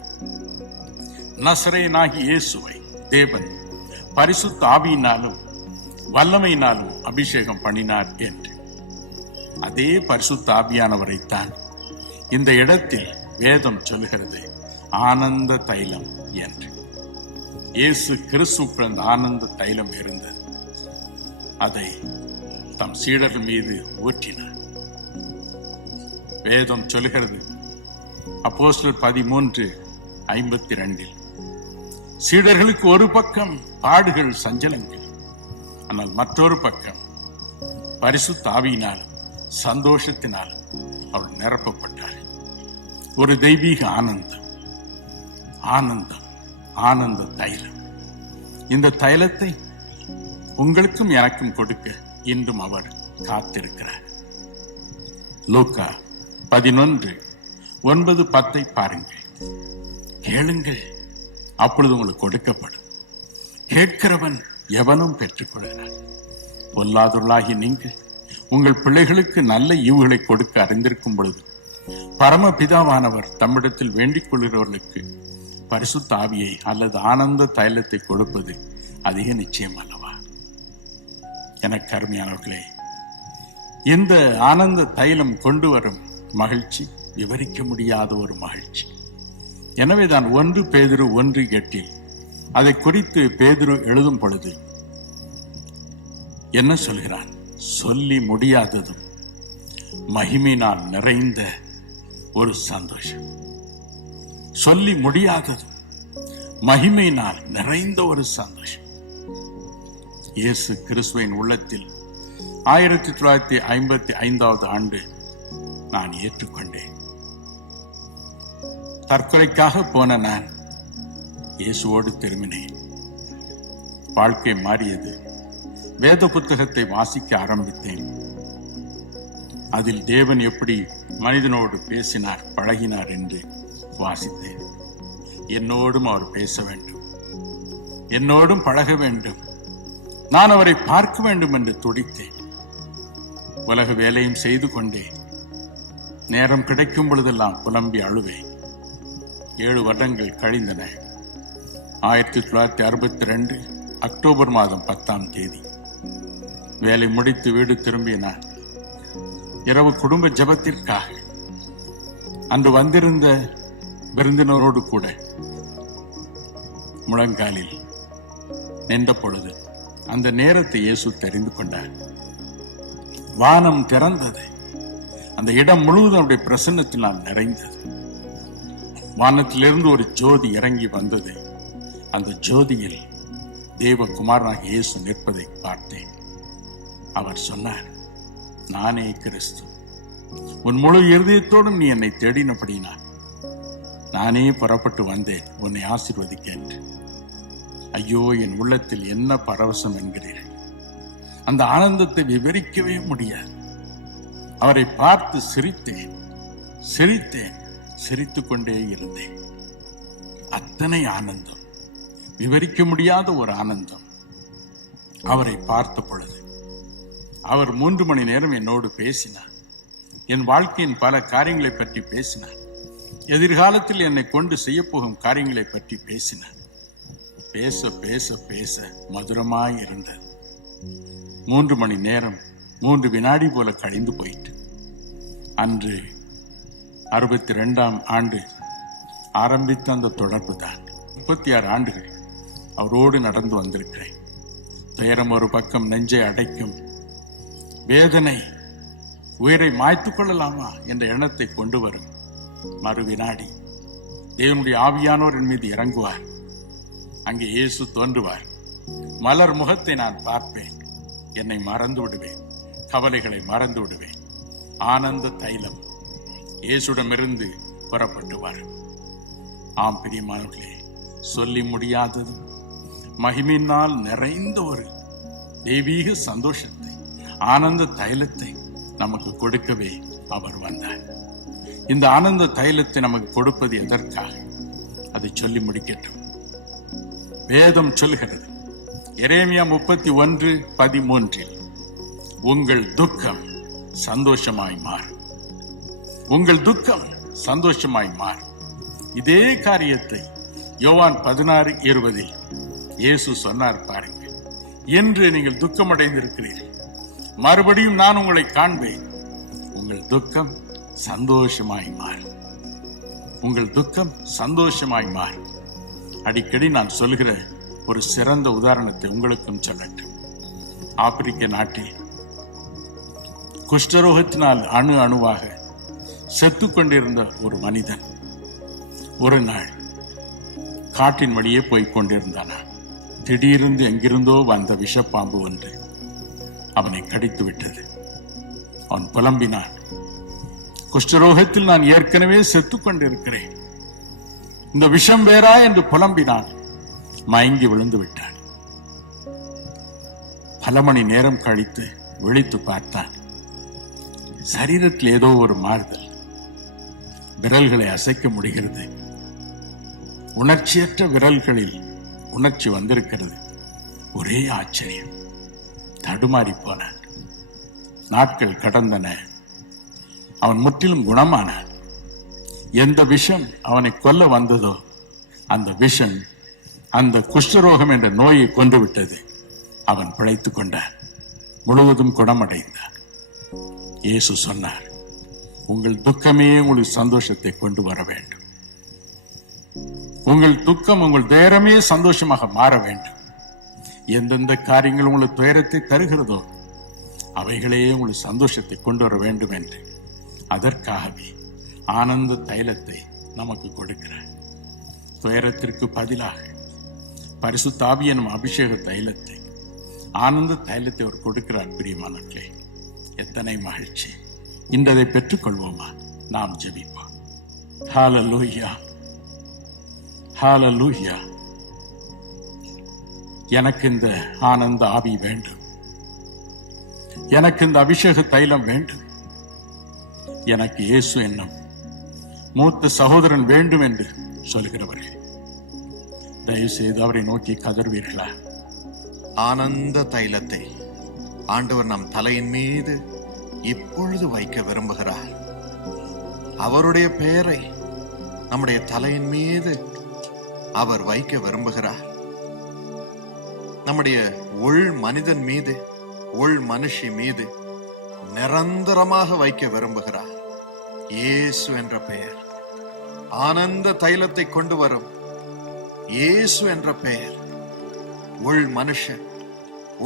நசரேயனாகிய இயேசுவை தேவன் பரிசுத்த ஆவியினாலும் வல்லமையினாலும் அபிஷேகம் பண்ணினார் என்று. அதே பரிசுத்த ஆவியானவரைத்தான் இந்த இடத்தில் வேதம் சொல்கிறது ஆனந்த தைலம் என்று. இயேசு கிறிஸ்துவுக்கு அந்த ஆனந்த தைலம் இருந்தது. அதை தம் சீடர் மீது ஊற்றினார். வேதம் சொல்கிறது அப்போஸ்தலர் 13:52, சீடர்களுக்கு ஒரு பக்கம் பாடுகள், சஞ்சலங்கள், ஆனால் மற்றொரு பக்கம் பரிசுத்த ஆவியினாலும் சந்தோஷத்தினாலும் அவர் நிரப்பப்பட்டார். ஒரு தெய்வீக ஆனந்தம், ஆனந்தம், ஆனந்த தைலம். இந்த தைலத்தை உங்களுக்கும் எனக்கும் கொடுக்க இன்றும் அவர் காத்திருக்கிறார். லூக்கா 11:9-10 பாருங்கள். கேளுங்கள், அப்பொழுது உங்களுக்கு கொடுக்கப்படும். கேட்கிறவன் எவனும் பெற்றுக்கொள்கிறான். பொல்லாதுள்ளாகி நீங்கள் உங்கள் பிள்ளைகளுக்கு நல்ல ஈவுகளை கொடுக்க அறிந்திருக்கும் பொழுது பரமபிதாவானவர் தம்மிடத்தில் வேண்டிக் கொள்கிறவர்களுக்கு பரிசுத்த ஆவியை அல்லது ஆனந்த தைலத்தை கொடுப்பது அதிக நிச்சயம் அல்லவா? எனக்கு அருமையானவர்களே, இந்த ஆனந்த தைலம் கொண்டு வரும் மகிழ்ச்சி விவரிக்க முடியாத ஒரு மகிழ்ச்சி. எனவேதான் 1 பேதுரு 1:8 அதை குறித்து பேதுரு எழுதும் பொழுது என்ன சொல்கிறான்? சொல்லி முடியாததும் மகிமையினால் நிறைந்த ஒரு சந்தோஷம், சொல்லி முடியாதது, மகிமையினால் நிறைந்த ஒரு சந்தோஷம். இயேசு கிறிஸ்துவின் உள்ளத்தில் 1955 ஆண்டு நான் ஏற்றுக்கொண்டேன். தற்கொலைக்காக போன நான் இயேசுவோடு திரும்பினேன். வாழ்க்கை மாறியது. வேத புத்தகத்தை வாசிக்க ஆரம்பித்தேன். அதில் தேவன் எப்படி மனிதனோடு பேசினார், பழகினார் என்று வாசித்தேன். என்னோடும் அவர் பேச வேண்டும், என்னோடும் பழக வேண்டும், நான் அவரை பார்க்க வேண்டும் என்று துடித்தேன். உலக வேலையும் செய்து கொண்டேன். நேரம் கிடைக்கும் பொழுதெல்லாம் புலம்பி அழுவேன். 7 வருடங்கள் கழிந்தன. 1962 அக்டோபர் மாதம் 10ஆம் தேதி வேலை முடித்து வீடு திரும்பினார். இரவு குடும்ப ஜெபத்திற்காக அன்று வந்திருந்த விருந்தினரோடு கூட முழங்காலில் நின்ற பொழுது அந்த நேரத்தை இயேசு தெரிந்து கொண்டார். வானம் திறந்தது. அந்த இடம் முழுவதும் அவருடைய பிரசன்னத்தினால் நிறைந்தது. வானத்திலிருந்து ஒரு ஜோதி இறங்கி வந்தது. அந்த ஜோதியில் தேவகுமாரனாக இயேசு நிற்பதை பார்த்தேன். அவர் சொன்னார், நானே கிறிஸ்து. உன் முழு இருதயத்தோடும் நீ என்னை தேடினபடினா நானே புறப்பட்டு வந்தேன் உன்னை ஆசீர்வதிக்க என்று. ஐயோ, என் உள்ளத்தில் என்ன பரவசம் என்கிறீர்கள்! அந்த ஆனந்தத்தை விவரிக்கவே முடியாது. அவரை பார்த்து சிரித்தேன், சிரித்துக் கொண்டே இருந்தேன். அத்தனை ஆனந்தம், விவரிக்க முடியாத ஒரு ஆனந்தம். அவரை பார்த்த பொழுது அவர் 3 மணி நேரம் என்னோடு பேசினார். என் வாழ்க்கையின் பல காரியங்களை பற்றி பேசினார். எதிர்காலத்தில் என்னை கொண்டு செய்ய போகும் காரியங்களை பற்றி பேசினார். பேச பேச பேச மதுரமாய் இருந்தது. 3 மணி நேரம் 3 வினாடி போல கழிந்து போயிட்டு. அன்று 62ஆம் ஆண்டு ஆரம்பித்த அந்த தொடர்பு தான். 36 ஆண்டுகள் அவரோடு நடந்து வந்திருக்கிறேன். துயரம் ஒரு பக்கம் நெஞ்சை அடைக்கும். வேதனை உயிரை மாய்த்துக் கொள்ளலாமா என்ற எண்ணத்தை கொண்டு வரும். மறு வினாடி தேவனுடைய ஆவியானோர் என் மீது இறங்குவார். அங்கே இயேசு தோன்றுவார். மலர் முகத்தை நான் பார்ப்பேன். என்னை மறந்து விடுவேன், கவலைகளை மறந்து விடுவேன். ஆனந்த தைலம் இயேசுடமிருந்து புறப்பட்டு வரும். ஆம் பிரியமானவர்களே, சொல்லி முடியாதது, மகிமையினால் நிறைந்த ஒரு தெய்வீக சந்தோஷத்தை, ஆனந்த தைலத்தை நமக்கு கொடுக்கவே அவர் வந்தார். இந்த ஆனந்த தைலத்தை நமக்கு கொடுப்பது எதற்காக? அதை சொல்லி முடிக்கட்டும். வேதம் சொல்கிறது, எரேமியா 31:13, உங்கள் துக்கம் சந்தோஷமாய் மாறும். உங்கள் துக்கம் சந்தோஷமாய் மாறும். இதே காரியத்தை யோவான் 16:20 இயேசு சொன்னார் பாருங்கள். என்று நீங்கள் துக்கமடைந்திருக்கிறீர்கள், மறுபடியும் நான் உங்களை காண்பேன். உங்கள் துக்கம் சந்தோஷமாய் மாறும். உங்கள் துக்கம் சந்தோஷமாய் மாறும். அடிக்கடி நான் சொல்கிற ஒரு சிறந்த உதாரணத்தை உங்களுக்கும் சொல்லட்டும். ஆப்பிரிக்க நாட்டில் குஷ்டரோகத்தினால் அணுவாக செத்துக் கொண்டிருந்த ஒரு மனிதன் ஒரு நாள் காட்டின் வழியே போய்க் கொண்டிருந்தான். திடீரென்று எங்கிருந்தோ வந்த விஷப்பாம்பு ஒன்று அவனை கடித்து விட்டது. அவன் புலம்பினான், குஷ்டரோகத்தில் நான் ஏற்கனவே செத்துக் கொண்டிருக்கிறேன், இந்த விஷம் வேறா என்று புலம்பினான். மயங்கி விழுந்து விட்டான். பல மணி நேரம் கழித்து விழித்து பார்த்தான். சரீரத்தில் ஏதோ ஒரு மாறுதல். விரல்களை அசைக்க முடிகிறது. உணர்ச்சியற்ற விரல்களில் உணர்ச்சி வந்திருக்கிறது. ஒரே ஆச்சரியம். தடுமாறி போனான். நாட்கள் கடந்தன. அவன் முற்றிலும் குணமானான். எந்த விஷம் அவனை கொல்ல வந்ததோ அந்த விஷம் அந்த குஷ்டரோகம் என்ற நோயை கொன்று விட்டது. அவன் பிழைத்துக் கொண்டான். முழுவதும் குணமடைந்தான். இயேசு சொன்னார், உங்கள் துக்கமே உங்களுக்கு சந்தோஷத்தை கொண்டு வர வேண்டும். உங்கள் துக்கம் உங்கள் துயரமே சந்தோஷமாக மாற வேண்டும். எந்தெந்த காரியங்கள் உங்களுக்கு துயரத்தை தருகிறதோ அவைகளே உங்களுக்கு சந்தோஷத்தை கொண்டு வர வேண்டும் என்று அதற்காகவே ஆனந்த தைலத்தை நமக்கு கொடுக்கிறார். துயரத்திற்கு பதிலாக பரிசுத்த ஆவி எனும் அபிஷேக தைலத்தை, ஆனந்த தைலத்தை அவர் கொடுக்கிறார். பிரியமானவர்களே, எத்தனை மகிழ்ச்சி! இன்றதை பெற்றுக்கொள்வோமா? நாம் ஜெபிப்போம். ஹல்லேலூயா, ஹல்லேலூயா. எனக்கு இந்த ஆனந்த ஆவி வேண்டும், எனக்கு இந்த அபிஷேக தைலம் வேண்டும், எனக்கு இயேசு என்னும் மூத்த சகோதரன் வேண்டும் என்று சொல்கிறவர்கள் தயவு செய்து அவரை நோக்கி கதறுவீர்களா? ஆனந்த தைலத்தை ஆண்டவர் நம் தலையின் மீது இப்பொழுது வைக்க விரும்புகிறார். அவருடைய பெயரை நம்முடைய தலையின் மீது அவர் வைக்க விரும்புகிறார். நம்முடைய உள் மனிதன் மீது, உள் மனுஷி மீது நிரந்தரமாக வைக்க விரும்புகிறார். இயேசு என்ற பெயர், ஆனந்த தைலத்தை கொண்டு வரும் இயேசு என்ற பெயர் உள் மனுஷன்,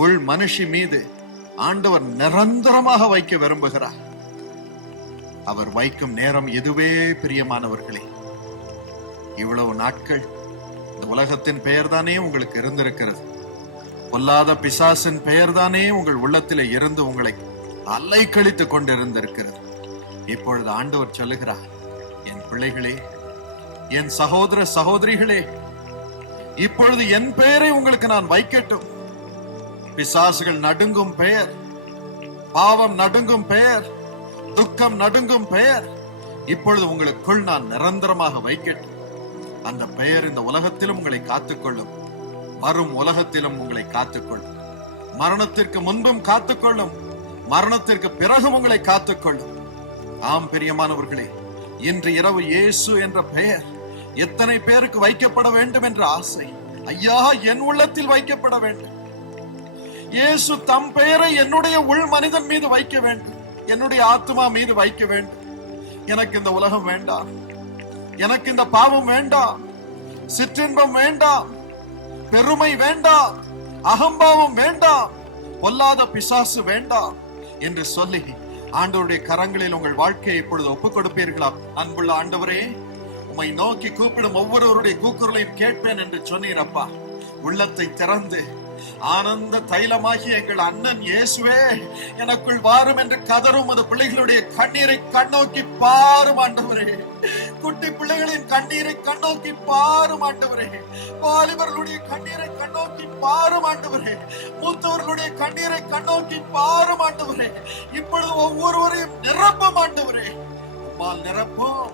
உள் மனுஷி மீது ஆண்டவர் நிரந்தரமாக வைக்க விரும்புகிறார். அவர் வைக்கும் நேரம் இதுவே. பிரியமானவர்களே, இவ்வளவு நாட்கள் இந்த உலகத்தின் பெயர் தானே உங்களுக்கு இருந்திருக்கிறது. பொல்லாத பிசாசின் பெயர் தானே உங்கள் உள்ளத்திலே இருந்து உங்களை அலைக்கழித்துக் கொண்டிருந்திருக்கிறது. இப்பொழுது ஆண்டவர் சொல்லுகிறார், என் பிள்ளைகளே, என் சகோதர சகோதரிகளே, இப்பொழுது என் பெயரை உங்களுக்கு நான் வைக்கட்டும். பிசாசுகள் நடுங்கும் பெயர், பாவம் நடுங்கும் பெயர், துக்கம் நடுங்கும் பெயர் இப்பொழுது உங்களுக்குள் நான் நிரந்தரமாக வைக்கட்டும். அந்த பெயர் இந்த உலகத்திலும் உங்களை காத்துக்கொள்ளும், வரும் உலகத்திலும் உங்களை காத்துக்கொள்ளும், மரணத்திற்கு முன்பும் காத்துக்கொள்ளும், மரணத்திற்கு பிறகும் உங்களை காத்துக்கொள்ளும். ஆம் பிரியமானவர்களே, இன்று இரவு இயேசு என்ற பெயர் எத்தனை பேருக்கு வைக்கப்பட வேண்டும் என்ற ஆசை ஐயா என் உள்ளத்தில் வைக்கப்பட வேண்டும். இயேசு தம் பெயரை என்னுடைய உள் மனிதன் மீது வைக்க வேண்டும், என்னுடைய ஆத்மா மீது வைக்க வேண்டும். எனக்கு இந்த உலகம் வேண்டாம், எனக்கு இந்த பாவம் வேண்டாம், சிற்றின்பம் வேண்டாம், பெருமை வேண்டாம், அகம்பாவம் வேண்டாம், பொல்லாத பிசாசு வேண்டாம் என்று சொல்லி ஆண்டவருடைய கரங்களில் உங்கள் வாழ்க்கையை இப்பொழுது ஒப்புக் கொடுப்பீர்களா? அன்புள்ள ஆண்டவரே, உம்மை நோக்கி கூப்பிடும் ஒவ்வொருவருடைய கூக்குரலையும் கேட்பேன் என்று சொன்னீரப்பா. உள்ளத்தை திறந்து ஆனந்த தைலமாகி எங்கள் அண்ணன் இயேசுவே எனக்குள் வாரும் என்று கதரும் அது பிள்ளைகளுடைய கண்ணீரை கண்ணோக்கி பாரும் ஆண்டவரே. குட்டி பிள்ளைகளின் கண்ணீரை கண்ணோக்கி பாரும் ஆண்டவரே. வாலிபர்களுடைய கண்ணீரை கண்ணோக்கி பாரும் ஆண்டவரே. மூத்தவர்களுடைய கண்ணீரை கண்ணோக்கி பாரும் ஆண்டவரே. இப்பொழுது ஒவ்வொருவரையும் நிரப்பும் ஆண்டவரே. உம்மால் நிரப்பும்,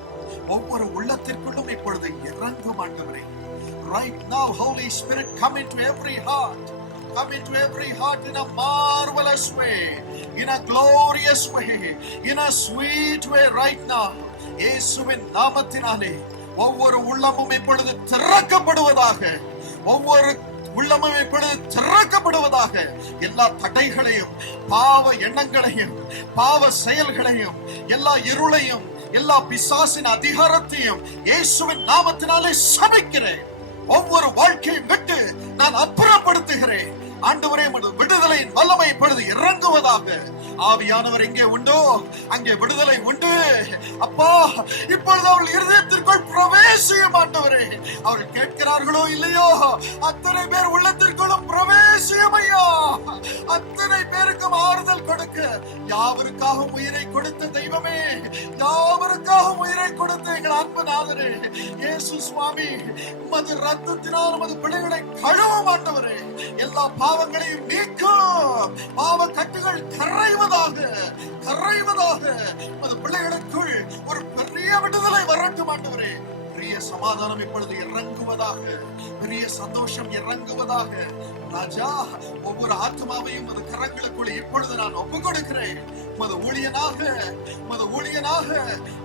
ஒவ்வொரு உள்ளத்திற்குள்ளும் இப்பொழுது இறங்கும் ஆண்டவரே. Right now, Holy Spirit, come into every heart. Come into every heart in a marvelous way, in a glorious way, in a sweet way right now. இயேசுவின் நாமத்தினாலே ஒவ்வொரு உள்ளமும் இப்பொழுது திறக்கப்படுவதாக, ஒவ்வொரு உள்ளமும் இப்பொழுது திறக்கப்படுவதாக. எல்லா தடைகளையும், பாவ எண்ணங்களையும், பாவ செயல்களையும், எல்லா இருளையும், எல்லா பிசாசின் அதிகாரத்தையும் இயேசுவின் நாமத்தினாலே சபிக்கிறேன். ஒவ்வொரு வாழ்க்கையும் விட்டு நான் அப்புறப்படுத்துகிறேன். ஆண்டவரே, விடுதலையின் வல்லமை இப்பொழுது இறங்குவதாக. ஆவியானவர் எங்கே உண்டோ அங்கே விடுதலை உண்டு. அப்பா, இப்பொழுது அவர்கள் இருதயத்திற்குள் பிரவேசியும் ஆண்டவரே. அவர்கள் கேட்கிறார்களோ இல்லையோ, அத்தனை பேர் உள்ளத்திற்குள்ளும் பிரவேசியும் ஐயா. அத்தனை பேருக்கும் ஆறுதல் கொடுக்க, யாவருக்காகவும் உயிரை கொடுத்த தெய்வமே, யாவருக்காகவும் உயிரை கொடுத்த எங்கள் அன்பு நாதரே இயேசு சுவாமி, உமது ரத்தத்தினால் உமது பிள்ளைகளை கழுவும் ஆண்டவரே. எல்லா பாவங்களையும் நீக்கும், பாவ கட்டுகள் கரைவதாக, கரைவதாக. உமது பிள்ளைகளுக்குள் ஒரு பெரிய விடுதலை வரட்டும் ஆண்டவரே. பெரிய சமாதானம் இப்பொழுது இறங்குவதாக, பெரிய சந்தோஷம் இறங்குவதாக. ராஜா, ஒவ்வொரு ஆத்மாவையும் உமது கரங்களுக்குள் இப்பொழுது நான் ஒப்புக் கொடுக்கிறேன். உமது ஊழியனாக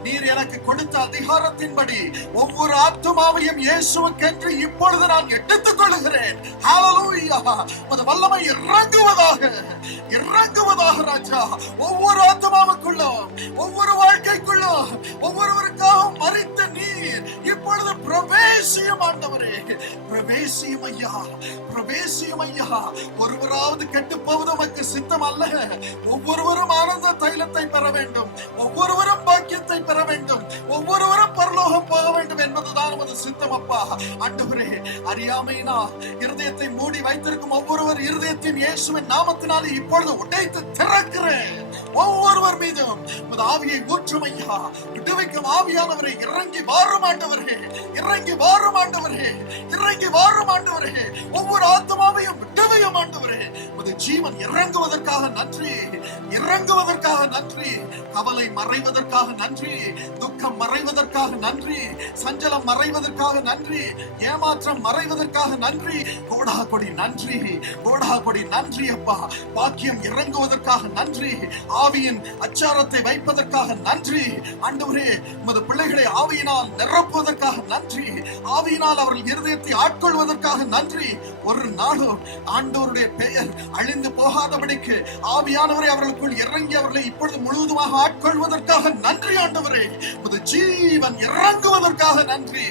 நீர் எனக்கு கொடுத்த அதிகாரத்தின்படி ஒவ்வொரு ஆத்மாவையும் இயேசுவுக்கென்று இப்பொழுது நான் எடுத்துக் கொள்கிறேன். ஹல்லேலூயா. உமது வல்லமை இறங்குவதாக, இறங்குவதாக ராஜா. ஒவ்வொரு ஆத்மாவுக்குள்ளும், ஒவ்வொரு வாழ்க்கைக்குள்ளும், ஒவ்வொருவருக்காகவும் மரித்த நீர் இப்பொழுது பிரவேசியும் ஆண்டவரே. பிரவேசியும் ஐயா, பிரவேசியும் ஐயா. ஒருவராவது கெட்டு போவது உமக்கு சித்தம் அல்ல. ஒவ்வொருவரும் ஆனந்த தைலத்தை பெற வேண்டும், ஒவ்வொருவரும் பாக்கியத்தை பெற வேண்டும், ஒவ்வொருவரும் பரலோகம் போக வேண்டும் என்பதுதான் உமது சித்தம் அப்பா. ஆண்டவரே, அறியாமையினா இருதயத்தை மூடி வைத்திருக்கும் ஒவ்வொருவர் இருதயத்தின் இயேசுவின் நாமத்தினாலே இப்பொழுது உடைத்து திறக்கிறேன். ஒவ்வொருவர் மீதும் உமது ஆவியை ஊற்றும் ஐயா. விடுவிக்கும் ஆவியானவரை இறங்கி வாரும் ஆண்டவரே, இறங்கி வாரும் ஆண்டவரே, இறங்கி வாரும் ஆண்டவரே. ஒவ்வொரு ஆத்மாவையும் விடுவியும் ஆண்டவரே. உமது ஜீவன் இறங்குவதற்காக நன்றி, இறங்குவதற்காக நன்றி. கவலை மறைவதற்காக நன்றி, துக்கம் மறைவதற்காக நன்றி, சஞ்சலம் மறைவதற்காக நன்றி, ஏமாற்றம் மறைவதற்காக நன்றி. கோடா கொடி நன்றி, கோடா கொடி நன்றி அப்பா. பாக்கியம் இறங்குவதற்காக நன்றி, ஆவியின் அச்சாரத்தை வைப்பதற்காக நன்றி ஆண்டவரே. உமது பிள்ளைகளை ஆவியினால் நிரப்புவதற்காக நன்றி, ஆவியினால் அவர்கள் இருதயத்தை ஆட்கொள்வதற்காக நன்றி. ஒரு நாளும் ஆண்டவருடைய பெயர் அழிந்து போகாதபடிக்கு ஆவியானவரை அவர்களுக்குள் இறங்கி அவர்களை இப்பொழுது முழுவதுமாக ஆட்கொள்வதற்காக நன்றி ஆண்டவரே. உமது ஜீவன் இறங்குவதற்காக நன்றி,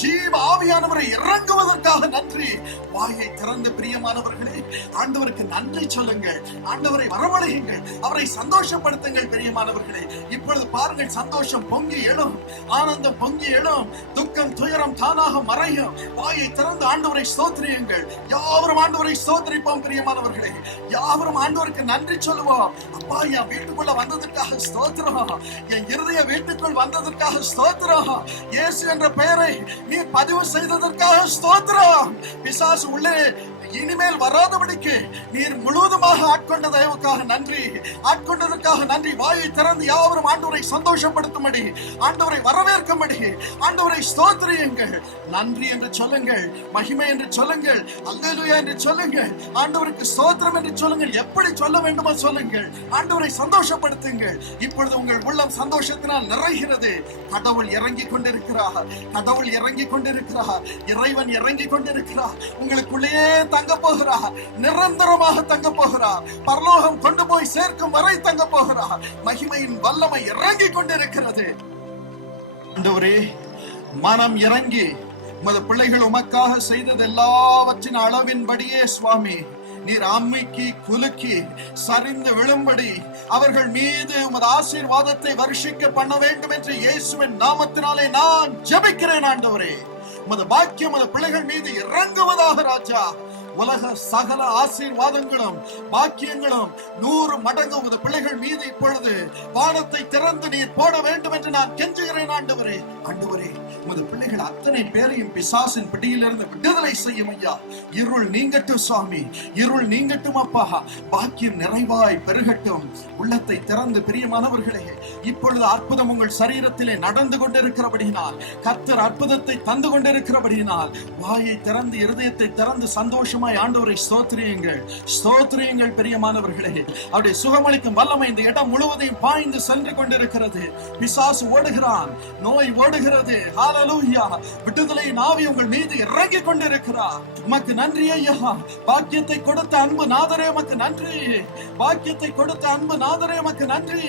ஜீவ ஆவியானவரை இறங்குவதற்காக நன்றி. வாயை திறந்து பிரியமானவர்களே, ஆண்டவருக்கு நன்றி சொல்லுங்கள், ஆண்டவரை வரவழையுங்கள், அவரை சந்தோஷப்படுத்துங்கள். பிரியமானவர்களே, இப்பொழுது பாருங்கள், சந்தோஷம் பொங்கி எழும், ஆனந்தம் பொங்கி எழும், துக்கம் துயரம் தானாக மறையும். வாயை திறந்து ஆண்டவரை ஸ்தோத்திரியுங்கள். யாவரும் ஆண்டவரை ஸ்தோத்திரிப்போம். பிரியமானவர்களே, யாவரும் ஆண்டவருக்கு நன்றி சொல்லுவோம். அப்பா, என் வீட்டுக்குள்ள வந்ததற்காக ஸ்தோத்திரம், என் இருதய வீட்டுக்குள் வந்ததற்காக ஸ்தோத்திரம், இயேசு என்ற பெயரை நீ பதிவு செய்ததற்காக ஸ்தோத்திரம். பிசாசு உள்ளே இனிமேல் வராதபடிக்கு நீர் முழுவதுமாக ஆட்கொண்ட தயவுக்காக நன்றி, ஆட்கொண்டதற்காக நன்றி. வாயை திறந்து யாவரும் ஆண்டவரை சந்தோஷப்படுத்தும்படி, ஆண்டவரை வரவேற்கும்படி, ஆண்டவரை ஸ்தோத்திரியுங்கள். நன்றி என்று சொல்லுங்கள், மகிமை என்று சொல்லுங்கள், அல்லேலூயா என்று சொல்லுங்கள், ஆண்டவருக்கு ஸ்தோத்திரம் என்று சொல்லுங்கள். எப்படி சொல்ல வேண்டுமோ சொல்லுங்கள், ஆண்டவரை சந்தோஷப்படுத்துங்கள். இப்பொழுது உங்கள் உள்ளம் சந்தோஷத்தினால் நிறைகிறது. கடவுள் இறங்கி கொண்டிருக்கிறார், கடவுள் இறங்கி கொண்டிருக்கிறார், இறைவன் இறங்கி கொண்டிருக்கிறார். உங்களுக்குள்ளேயே தங்க போகிறார், நிரந்தரமாக தங்க போகிறார், பரலோகம் கொண்டு போய் சேர்க்கும் வரை தங்க போகிறார். மகிமையின் வல்லமை இறங்கி கொண்டிருக்கிறது. ஆண்டவரே, மனம் இறங்கி உமது பிள்ளைகள் உமக்காக செய்தது எல்லாவற்றின் அளவின்படியே சுவாமி நீர் அம்மிக்கு குலுக்கி சரிந்து விழும்படி அவர்கள் மீது உமது ஆசீர்வாதத்தை வருஷிக்க பண்ண வேண்டும் என்று இயேசுவின் நாமத்தினாலே நான் ஜெபிக்கிறேன். ஆண்டவரே, உமது பாக்கியம் உமது பிள்ளைகள் மீது இறங்குவதாக ராஜா. உலக சகல ஆசீர்வாதங்களும் பாக்கியங்களும் 100 மடங்கு உமது பிள்ளைகள் மீது இப்பொழுது வானத்தை திறந்து நீர் போட வேண்டும் என்று நான் கெஞ்சுகிறேன். ஆண்டவரே, ஆண்டவரே, உமது பிள்ளைகள் அத்தனை பேரையும் பிசாசின் பிடியிலிருந்து விடுதலை செய்யும் ஐயா. இருள் நீங்கட்டும் சுவாமி, இருள் நீங்கட்டும் அப்பா. பாக்கியம் நிறைவாய் பெருகட்டும். உள்ளத்தை திறந்து பிரியமானவர்களே, இப்பொழுது அற்புதம் உங்கள் சரீரத்திலே நடந்து கொண்டிருக்கிறபடியினால், கர்த்தர் அற்புதத்தை தந்து கொண்டிருக்கிறபடியினால், வாயை திறந்து இருதயத்தை திறந்து சந்தோஷமா ஆண்டவரை ஸ்தோத்திரியுங்கள், ஸ்தோத்திரியுங்கள். பிரியமானவர்களே, அவருடைய சுகமளிக்கும் வல்லமை இந்த இடம் முழுவதையும் பாய்ந்து சென்று கொண்டிருக்கிறது. பிசாசு ஓடுகிறான், நோய் ஓடுகிறது. ஹல்லேலூயா. விடுதலையின் ஆவி உங்கள் மீது இறங்கி கொண்டிருக்கிறார். உமக்கு நன்றி ஐயா. பாக்கியத்தை கொடுத்த அன்பு நாதரே உமக்கு நன்றி, பாக்கியத்தை கொடுத்த அன்பு நாதரே உமக்கு நன்றி,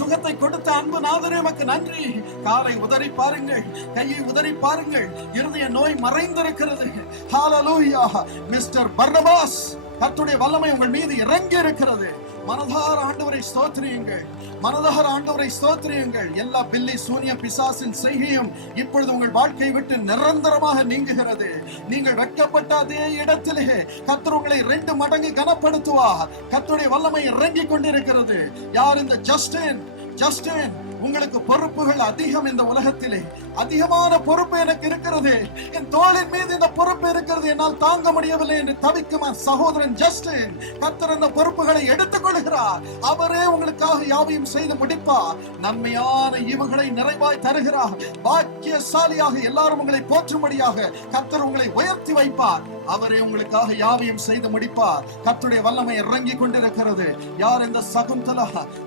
சுகத்தை கொடுத்த அன்பு நாதரே உமக்கு நன்றி. காலை உதறி பாருங்கள், கையை உதறி பாருங்கள், இருதய நோய் மறைந்திருக்கிறது. ஹல்லேலூயா. மிஸ்டர் பர்னபாஸ், கர்த்தருடைய வல்லமை உங்கள் மீது இறங்கி இருக்கிறது. மனதார ஆண்டவரை ஸ்தோத்திரியுங்கள், மனதார ஆண்டவரை ஸ்தோத்திரியுங்கள். எல்லா பில்லி சூனிய பிசாசின் செய்கையும் இப்பொழுது உங்கள் வாழ்க்கை விட்டு நிரந்தரமாக நீங்குகிறது. நீங்கள் வெட்கப்பட்ட அதே இடத்திலே கர்த்தர் உங்களை 2 மடங்கு கனப்படுத்துவார். கர்த்தருடைய வல்லமை இறங்கி கொண்டிருக்கிறது. யார் இந்த ஜஸ்டின்? ஜஸ்டின், உங்களுக்கு பொறுப்புகள் அதிகம். இந்த உலகத்திலே அதிகமான பொறுப்பு எனக்கு இருக்கிறது, என் தோளின் மீது இந்த பொறுப்பு இருக்கிறது, என்னால் தாங்க முடியவில்லை என்று தவிக்கும் சகோதரன் ஜஸ்டின், கர்த்தர் இந்த பொறுப்புகளை எடுத்துக் கொள்கிறார். அவரே உங்களுக்காக யாவையும் செய்து முடிப்பார். நன்மையான ஈவுகளை நிறைவாய் தருகிறார். பாக்கியசாலியாக எல்லாரும் உங்களை போற்றும்படியாக கர்த்தர் உங்களை உயர்த்தி வைப்பார். அவரே உங்களுக்காக யாவையும் செய்து முடிப்பார். கர்த்தருடைய வல்லமை இறங்கி கொண்டிருக்கிறது. யார் இந்த சகுந்தலா,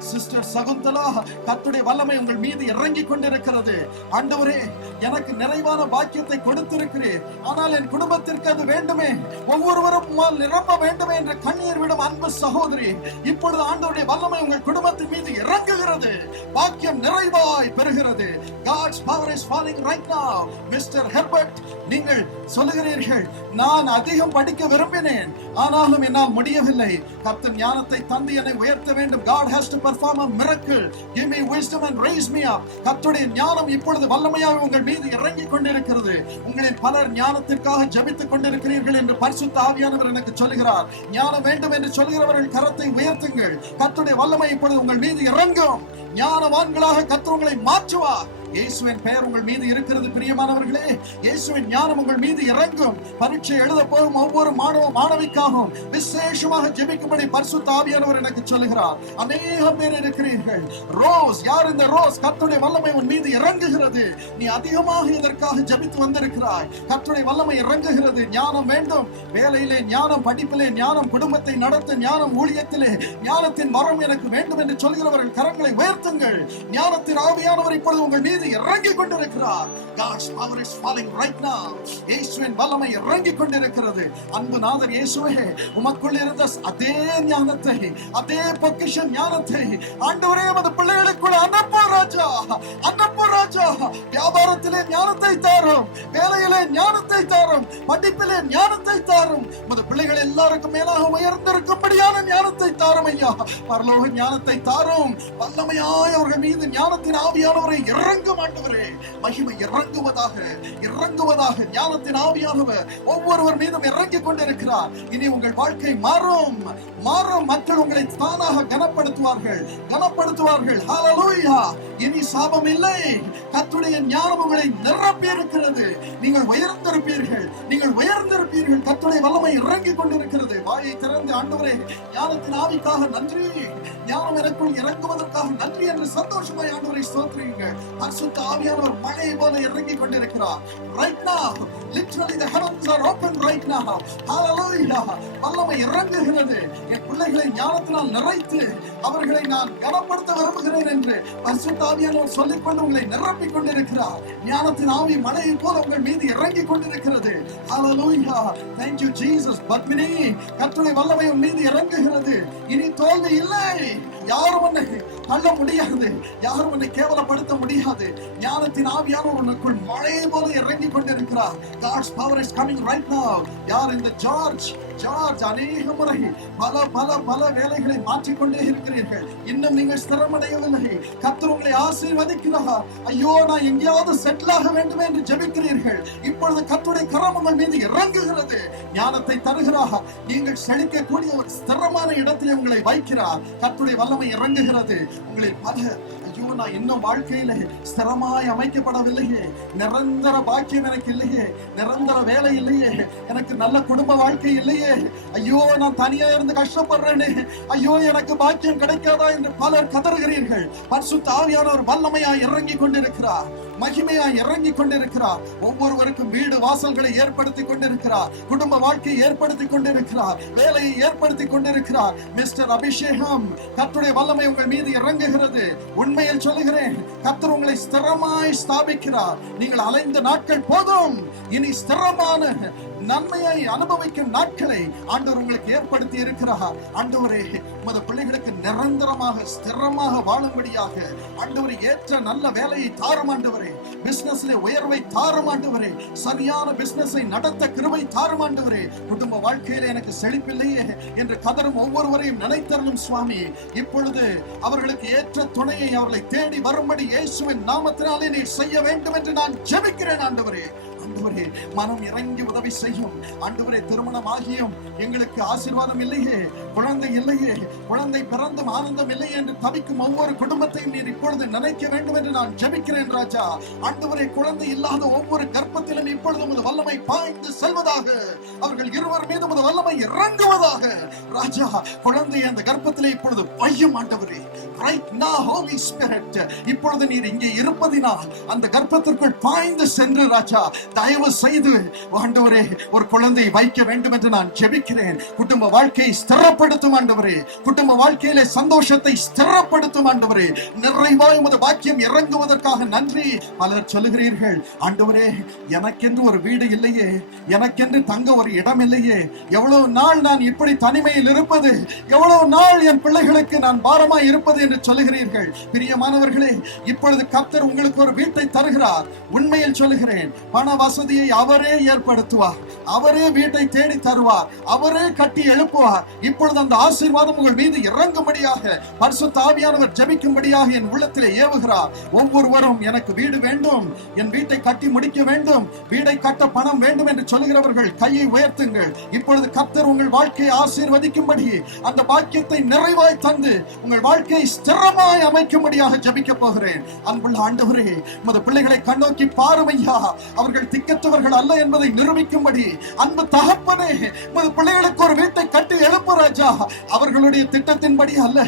சிஸ்டர் சகுந்தலா, கர்த்தருடைய வல்லமை உங்கள் மீது இறங்கி கொண்டிருக்கிறது. ஆண்டவரே, எனக்கு நிறைவான பாக்கியத்தை கொடுத்திருக்கிறேன், ஆனால் என் குடும்பத்திற்கு அது வேண்டுமே, ஒவ்வொருவரும் நிரம்ப வேண்டுமே என்று கண்ணீர் விடும் அன்பு சகோதரி, இப்பொழுது ஆண்டவருடைய வல்லமை உங்கள் குடும்பத்தின் மீது இறங்குகிறது. பாக்கியம் நிறைவாய் பெறுகிறது. God's power is falling right now. Mister Herbert, நீங்கள் சொல்லுகிறீர்கள், நான் அதிகம் படிக்க விரும்பினேன், ஆனாலும் என்னால் முடியவில்லை. கர்த்தர் ஞானத்தை தந்து என்னை உயர்த்த வேண்டும். God has to perform a miracle. Give me wisdom and raise me up. கர்த்தருடைய ஞானம் இப்பொழுது வல்லமையாக உங்கள் மீது இறங்கி கொண்டிருக்கிறது. உங்களில் பலர் ஞானத்திற்காக ஜெபித்துக் கொண்டிருக்கிறீர்கள் என்று பரிசுத்த ஆவியானவர் எனக்கு சொல்லுகிறார். ஞானம் வேண்டும் என்று சொல்கிறவர்கள் கரத்தை உயர்த்துங்கள். கர்த்தருடைய வல்லமை இப்பொழுது உங்கள் மீது இறங்கும். ஞானவான்களாக கர்த்தர் உங்களை மாற்றுவார். இயேசுவின் பெயர் உங்கள் மீது இருக்கிறது. பிரியமானவர்களே, இயேசுவின் ஞானம் உங்கள் மீது இறங்கும். பரீட்சை எழுத போகும் ஒவ்வொரு மாணவிக்காகவும் விசேஷமாக ஜெபிக்கும்படி பரிசுத்த ஆவியானவர் எனக்கு சொல்லுகிறார். அநேகம் பேர் இருக்கிறீர்கள். ரோஸ், யார் இந்த ரோஸ்? கர்த்தருடைய வல்லமை உன் மீது இறங்குகிறது. நீ அதிகமாக இதற்காக ஜெபித்து வந்திருக்கிறாய். கர்த்தருடைய வல்லமை இறங்குகிறது. ஞானம் வேண்டும். வேலையிலே ஞானம், படிப்பிலே ஞானம், குடும்பத்தை நடத்த ஞானம், ஊழியத்திலே ஞானத்தின் வரம் எனக்கு வேண்டும் என்று சொல்கிறவர்கள் கரங்களை உயர்த்துங்கள். ஞானத்தின் ஆவியானவர் இப்பொழுது உங்கள் மீது இறங்கி கொண்டிருக்கிறார். God's power is falling right now. இயேசுவின் வல்லமை இறங்கி கொண்டிருக்கிறது. அன்பு நாதர் இயேசுவே, உமக்குள் இருந்த அதே ஞானத்தை, அதே பொக்கிஷ ஞானத்தை ஆண்டவரே உமது பிள்ளைகளுக்குள் அனுப்பும் ராஜா, அனுப்பும் ராஜா. வியாபாரத்திலே ஞானத்தை தாரும், வேலையிலே ஞானத்தை தாரும், படிப்பிலே ஞானத்தை தாரும். உமது பிள்ளைகள் எல்லாருக்கும் மேலாக உயர்ந்திருக்கும்படியான ஞானத்தை தாரும் ஐயா. பரலோக ஞானத்தை தாரும். வல்லமையாய் அவர்கள் மீது ஞானத்தின் ஆவியானவரை இறங்கும் ஆண்டவரே. மகிமை இறங்குவதாக, இறங்குவதாக. ஞானத்தின் ஆவியானவர் ஒவ்வொருவர் மீதும் இறங்கிக் கொண்டிருக்கிறார். இனி உங்கள் வாழ்க்கை மாறும், மாறும். மக்கள் உங்களை தானாக கனப்படுத்துவார்கள், கனப்படுத்துவார்கள். ஹல்லேலூயா. இனி சாபம் இல்லை. கர்த்தருடைய ஞானம் உங்களை நிரப்பி இருக்கிறது. நீங்கள் உயர்ந்திருப்பீர்கள், நீங்கள் உயர்ந்திருப்பீர்கள். கர்த்தருடைய வல்லமை இறங்கிக் கொண்டிருக்கிறது. வாயை திறந்து ஆண்டவரே, ஞானத்தின் ஆவிக்காக நன்றி, ஞானம் எனக்குள் இறங்குவதற்காக நன்றி என்று சந்தோஷமாய் ஆண்டவரை ஸ்தோத்திரியுங்கள். பரிசுத்த ஆவியானவர் மழை போல இறங்கிக் கொண்டிருக்கிறார். Right now, literally the heavens are open right now. Hallelujah. வல்லமை இறங்குகிறது. என் பிள்ளைகளை ஞானத்தினால் நிறைத்து அவர்களை நான் கனப்படுத்த விரும்புகிறேன் என்று பரிசுத்த ஆவியானவர் சொல்லிக்கொண்டு உங்களை நிரப்பிக் கொண்டிருக்கிறார். ஞானத்தின் ஆவி மழை போல உங்கள் மீது இறங்கிக் கொண்டிருக்கிறது. Hallelujah. Thank you Jesus. Padmini, கர்த்தருடைய வல்லமை உன் மீது இறங்குகிறது. இனி தோல்வி இல்லை. யாரும் உன்னை தள்ள முடியாது, யாரும் உன்னை கேவலப்படுத்த முடியாது. ஞானத்தின் ஆவியானவர் உனக்குள் மழை போல இறங்கி கொண்டிருக்கிறார். God's power is coming right now. யார் இந்த ஜார்ஜ்? அநேக முறை பல பல பல வேலைகளை மாற்றிக்கொண்டே இருக்கிறீர்கள். இன்னும் நீங்கள் ஸ்திரமடையவில்லை. கர்த்தர் உங்களை ஆசீர்வதிக்கிறார். ஐயோ, நான் எங்கேயாவது செட்டில் ஆக வேண்டும் என்று ஜெபிக்கிறீர்கள். இப்பொழுது கர்த்தருடைய கரம் உங்கள் மீது இறங்குகிறது. ஞானத்தை தருகிறார். நீங்கள் செழிக்கக்கூடிய ஒரு ஸ்திரமான இடத்திலே உங்களை வைக்கிறார். கர்த்தருடைய வல்லமை இறங்குகிறது. உங்களில் பலர், ஐயோ, நான் இன்னும் வாழ்க்கையில ஸ்திரமாய் அமைக்கப்படவில்லையே, நிரந்தர பாக்கியம் எனக்கு இல்லையே, நிரந்தர வேலை இல்லையே, எனக்கு நல்ல குடும்ப வாழ்க்கை இல்லையே, ஐயோ, நான் தனியா இருந்து கஷ்டப்படுறேனே, ஐயோ, எனக்கு பாக்கியம் கிடைக்காதா என்று பலர் கதறுகிறீர்கள். பரிசுத்த ஆவியானவர் வல்லமையாய் இறங்கி கொண்டிருக்கிறார், மகிமையாய் இறங்கி கொண்டிருக்கிறார். ஒவ்வொருவருக்கும் வீடு வாசல்களை ஏற்படுத்தி கொண்டிருக்கிறார், குடும்ப வாழ்க்கையை ஏற்படுத்தி கொண்டிருக்கிறார், வேலையை ஏற்படுத்தி கொண்டிருக்கிறார். மிஸ்டர் அபிஷேகம், கர்த்தருடைய வல்லமை உங்கள் மீது இறங்குகிறது. உண்மையில் சொல்லுகிறேன், கர்த்தர் உங்களை ஸ்திரமாய் ஸ்தாபிக்கிறார். நீங்கள் அலைந்த நாட்கள் போதும். இனி ஸ்திரமான நன்மையை அனுபவிக்கும் நாட்களை ஆண்டவர் உங்களுக்கு ஏற்படுத்தி இருக்கிறார். ஆண்டவரே, உமது பிள்ளைகளுக்கு நிரந்தரமாக ஸ்திரமாக வாழும்படியாக ஆண்டவரே ஏற்ற நல்ல வேலையை தாரும் ஆண்டவரே. பிசினஸ்ல உயர்வை தாரும் ஆண்டவரே. சரியான பிசினஸை நடத்த கிருபை தாரும் ஆண்டவரே. குடும்ப வாழ்க்கையில எனக்கு செழிப்பில்லையே என்று கதரும் ஒவ்வொருவரையும் நினைத்தருளும் சுவாமி. இப்பொழுது அவர்களுக்கு ஏற்ற துணையை அவர்களை தேடி வரும்படி இயேசுவின் நாமத்தினாலே நீ செய்ய வேண்டும் என்று நான் ஜெபிக்கிறேன் ஆண்டவரே. ஆண்டவரே, மனம் இறங்கி உதவி செய்யும் ஆண்டவரே. திருமணம் ஆகியும் எங்களுக்கு ஆசீர்வாதம் இல்லையே, குழந்தை இல்லையே, குழந்தை பிறந்தும் ஆனந்தம் இல்லையே என்று தவிக்கும் ஒவ்வொரு குடும்பத்தையும் நீர் இப்பொழுது நினைக்க வேண்டும் என்று நான் ஜெபிக்கிறேன் ராஜா. ஆண்டவரே, குழந்தை இல்லாத ஒவ்வொரு கர்ப்பத்திலும் இப்பொழுது உமது வல்லமை பாய்ந்து செல்வதாக, அவர்கள் இருவர் மீது உமது வல்லமை இறங்குவதாக ராஜா. குழந்தை அந்த கர்ப்பத்திலே இப்பொழுது வையும் ஆண்டவரே. Right now, Holy Spirit, இப்பொழுது நீர் இங்கே இருப்பதினால் அந்த கர்ப்பத்திற்குள் பாய்ந்து சென்று ராஜா, தயவு செய்து ஆண்டவரே ஒரு குழந்தையை வைக்க வேண்டும் என்று நான் ஜெபிக்கிறேன். குடும்ப வாழ்க்கையை ஸ்திரப்படுத்தும் ஆண்டவரே, குடும்ப வாழ்க்கையிலே சந்தோஷத்தை ஸ்திரப்படுத்தும் ஆண்டவரே. நிறைவாய் உமது வாக்கியம் இறங்குவதற்காக நன்றி. பலர் சொல்லுகிறீர்கள், ஆண்டவரே எனக்கென்று ஒரு வீடு இல்லையே, எனக்கென்று தங்க ஒரு இடம் இல்லையே, எவ்வளவு நாள் நான் இப்படி தனிமையில் இருப்பது, எவ்வளவு நாள் என் பிள்ளைகளுக்கு நான் பாரமாய் இருப்பது என்று சொல்லுகிறீர்கள். பிரியமானவர்களே, இப்பொழுது கர்த்தர் உங்களுக்கு ஒரு வீட்டை தருகிறார். உண்மையில் சொல்லுகிறேன், பண வசதியை அவரே ஏற்படுத்துவார், அவரே வீட்டை தேடி தருவார், அவரே கட்டி எழுப்புவார். இப்பொழுது அந்த ஆசீர்வாதம் உங்கள் மீது இறங்கும்படியாக பரிசுத்த ஆவியானவர் ஜெபிக்கும்படியாக என் உள்ளத்திலே ஏவுகிறார். ஒவ்வொருவரும் எனக்கு வீடு வேண்டும், என் வீட்டை கட்டி முடிக்க வேண்டும், வீடை கட்ட பணம் வேண்டும் என்று சொல்லுகிறவர்கள் கையை உயர்த்துங்கள். இப்பொழுது கர்த்தர் உங்கள் வாழ்க்கையை ஆசீர்வதிக்கும்படி அந்த பாக்கியத்தை நிறைவாய் தந்து உங்கள் வாழ்க்கையை ஸ்திரமாய் அமைக்கும்படியாக ஜெபிக்க போகிறேன். அன்புள்ள ஆண்டவரே, உமது பிள்ளைகளை கண்ணோக்கி பாருமையா, அவர்கள் திக்கற்றவர்கள் அல்ல என்பதை நிரூபிக்கும்படி அன்பு தகப்பனே, உமது பிள்ளைகளுக்கு ஒரு வீட்டை கட்டி எழுப்பு ராஜா. அவர்களுடைய திட்டத்தின்படி அல்ல,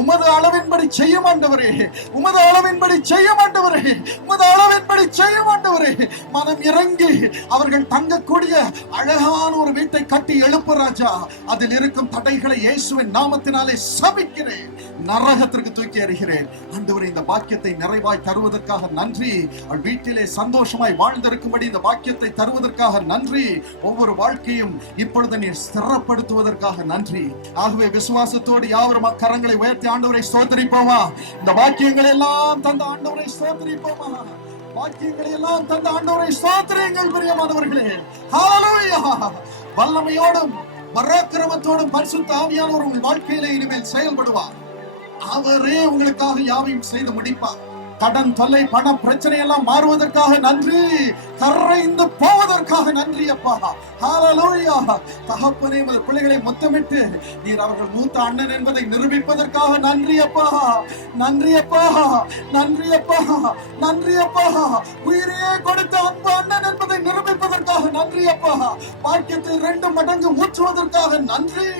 உமது அளவின்படி செய்யும் ஆண்டவரே, உமது அளவின்படி செய்யும் ஆண்டவரே, உமது அளவின்படி செய்யும் ஆண்டவரே. மனம் இறங்கி அவர்கள் தங்கக்கூடிய அழகான ஒரு வீட்டை கட்டி எழுப்பு ராஜா. அதில் இருக்கும் தடைகளை இயேசுவின் நாமத்தினாலே சபிக்கிறேன், நரகத்திற்கு தூக்கி எறிகிறேன். ஆண்டவரே, இந்த பாக்கியத்தை நிறைவாய் தருவதற்காக நன்றி. அவள் வீட்டிலே சந்தோஷமாய் வாழ்ந்திருக்கும்படி இந்த பாக்கியத்தை தருவதற்காக நன்றி. ஒவ்வொரு வாழ்க்கையும் இப்பொழுது நீர் ஸ்திரப்படுத்துவதற்காக நன்றி. ஆகவே விசுவாசத்தோடு யாவரும் கரங்களை உயர்த்தி ஆண்டவரை ஸ்தோத்திரிப்போமா? இந்த வாக்கியங்களை எல்லாம் தந்த ஆண்டவரை ஸ்தோத்திரிப்போமா? வாக்கியங்களை எல்லாம் தந்த ஆண்டவரை ஸ்தோத்திரியுங்கள் பிரியமானவர்களே. ஹல்லேலூயா! வல்லமையோடும் பராக்கிரமத்தோடும் பரிசுத்த ஆவியானவர் உங்கள் வாழ்க்கையிலே இனிமேல் செயல்படுவார். அவரே உங்களுக்காக யாவையும் செய்து முடிப்பார். கடன் தொல்லை, பண பிரச்சனை எல்லாம் மாறுவதற்காக நன்றி, கரைந்து போவதற்காக நன்றி அப்பா. ஹல்லேலூயா! தகப்பனே, உமது பிள்ளைகளை முத்தமிட்டு நீர் அவர்கள் மூத்த அண்ணன் என்பதை நிரூபிப்பதற்காக நன்றி அப்பா, நன்றி அப்பா, நன்றி அப்பா, நன்றி அப்பா. உயிரையே கொடுத்த அன்பு அண்ணன் என்பதை நிரூபிப்பதற்காக நன்றி அப்பா. பாக்கியத்தை 2 மடங்கு ஊற்றுவதற்காக நன்றி.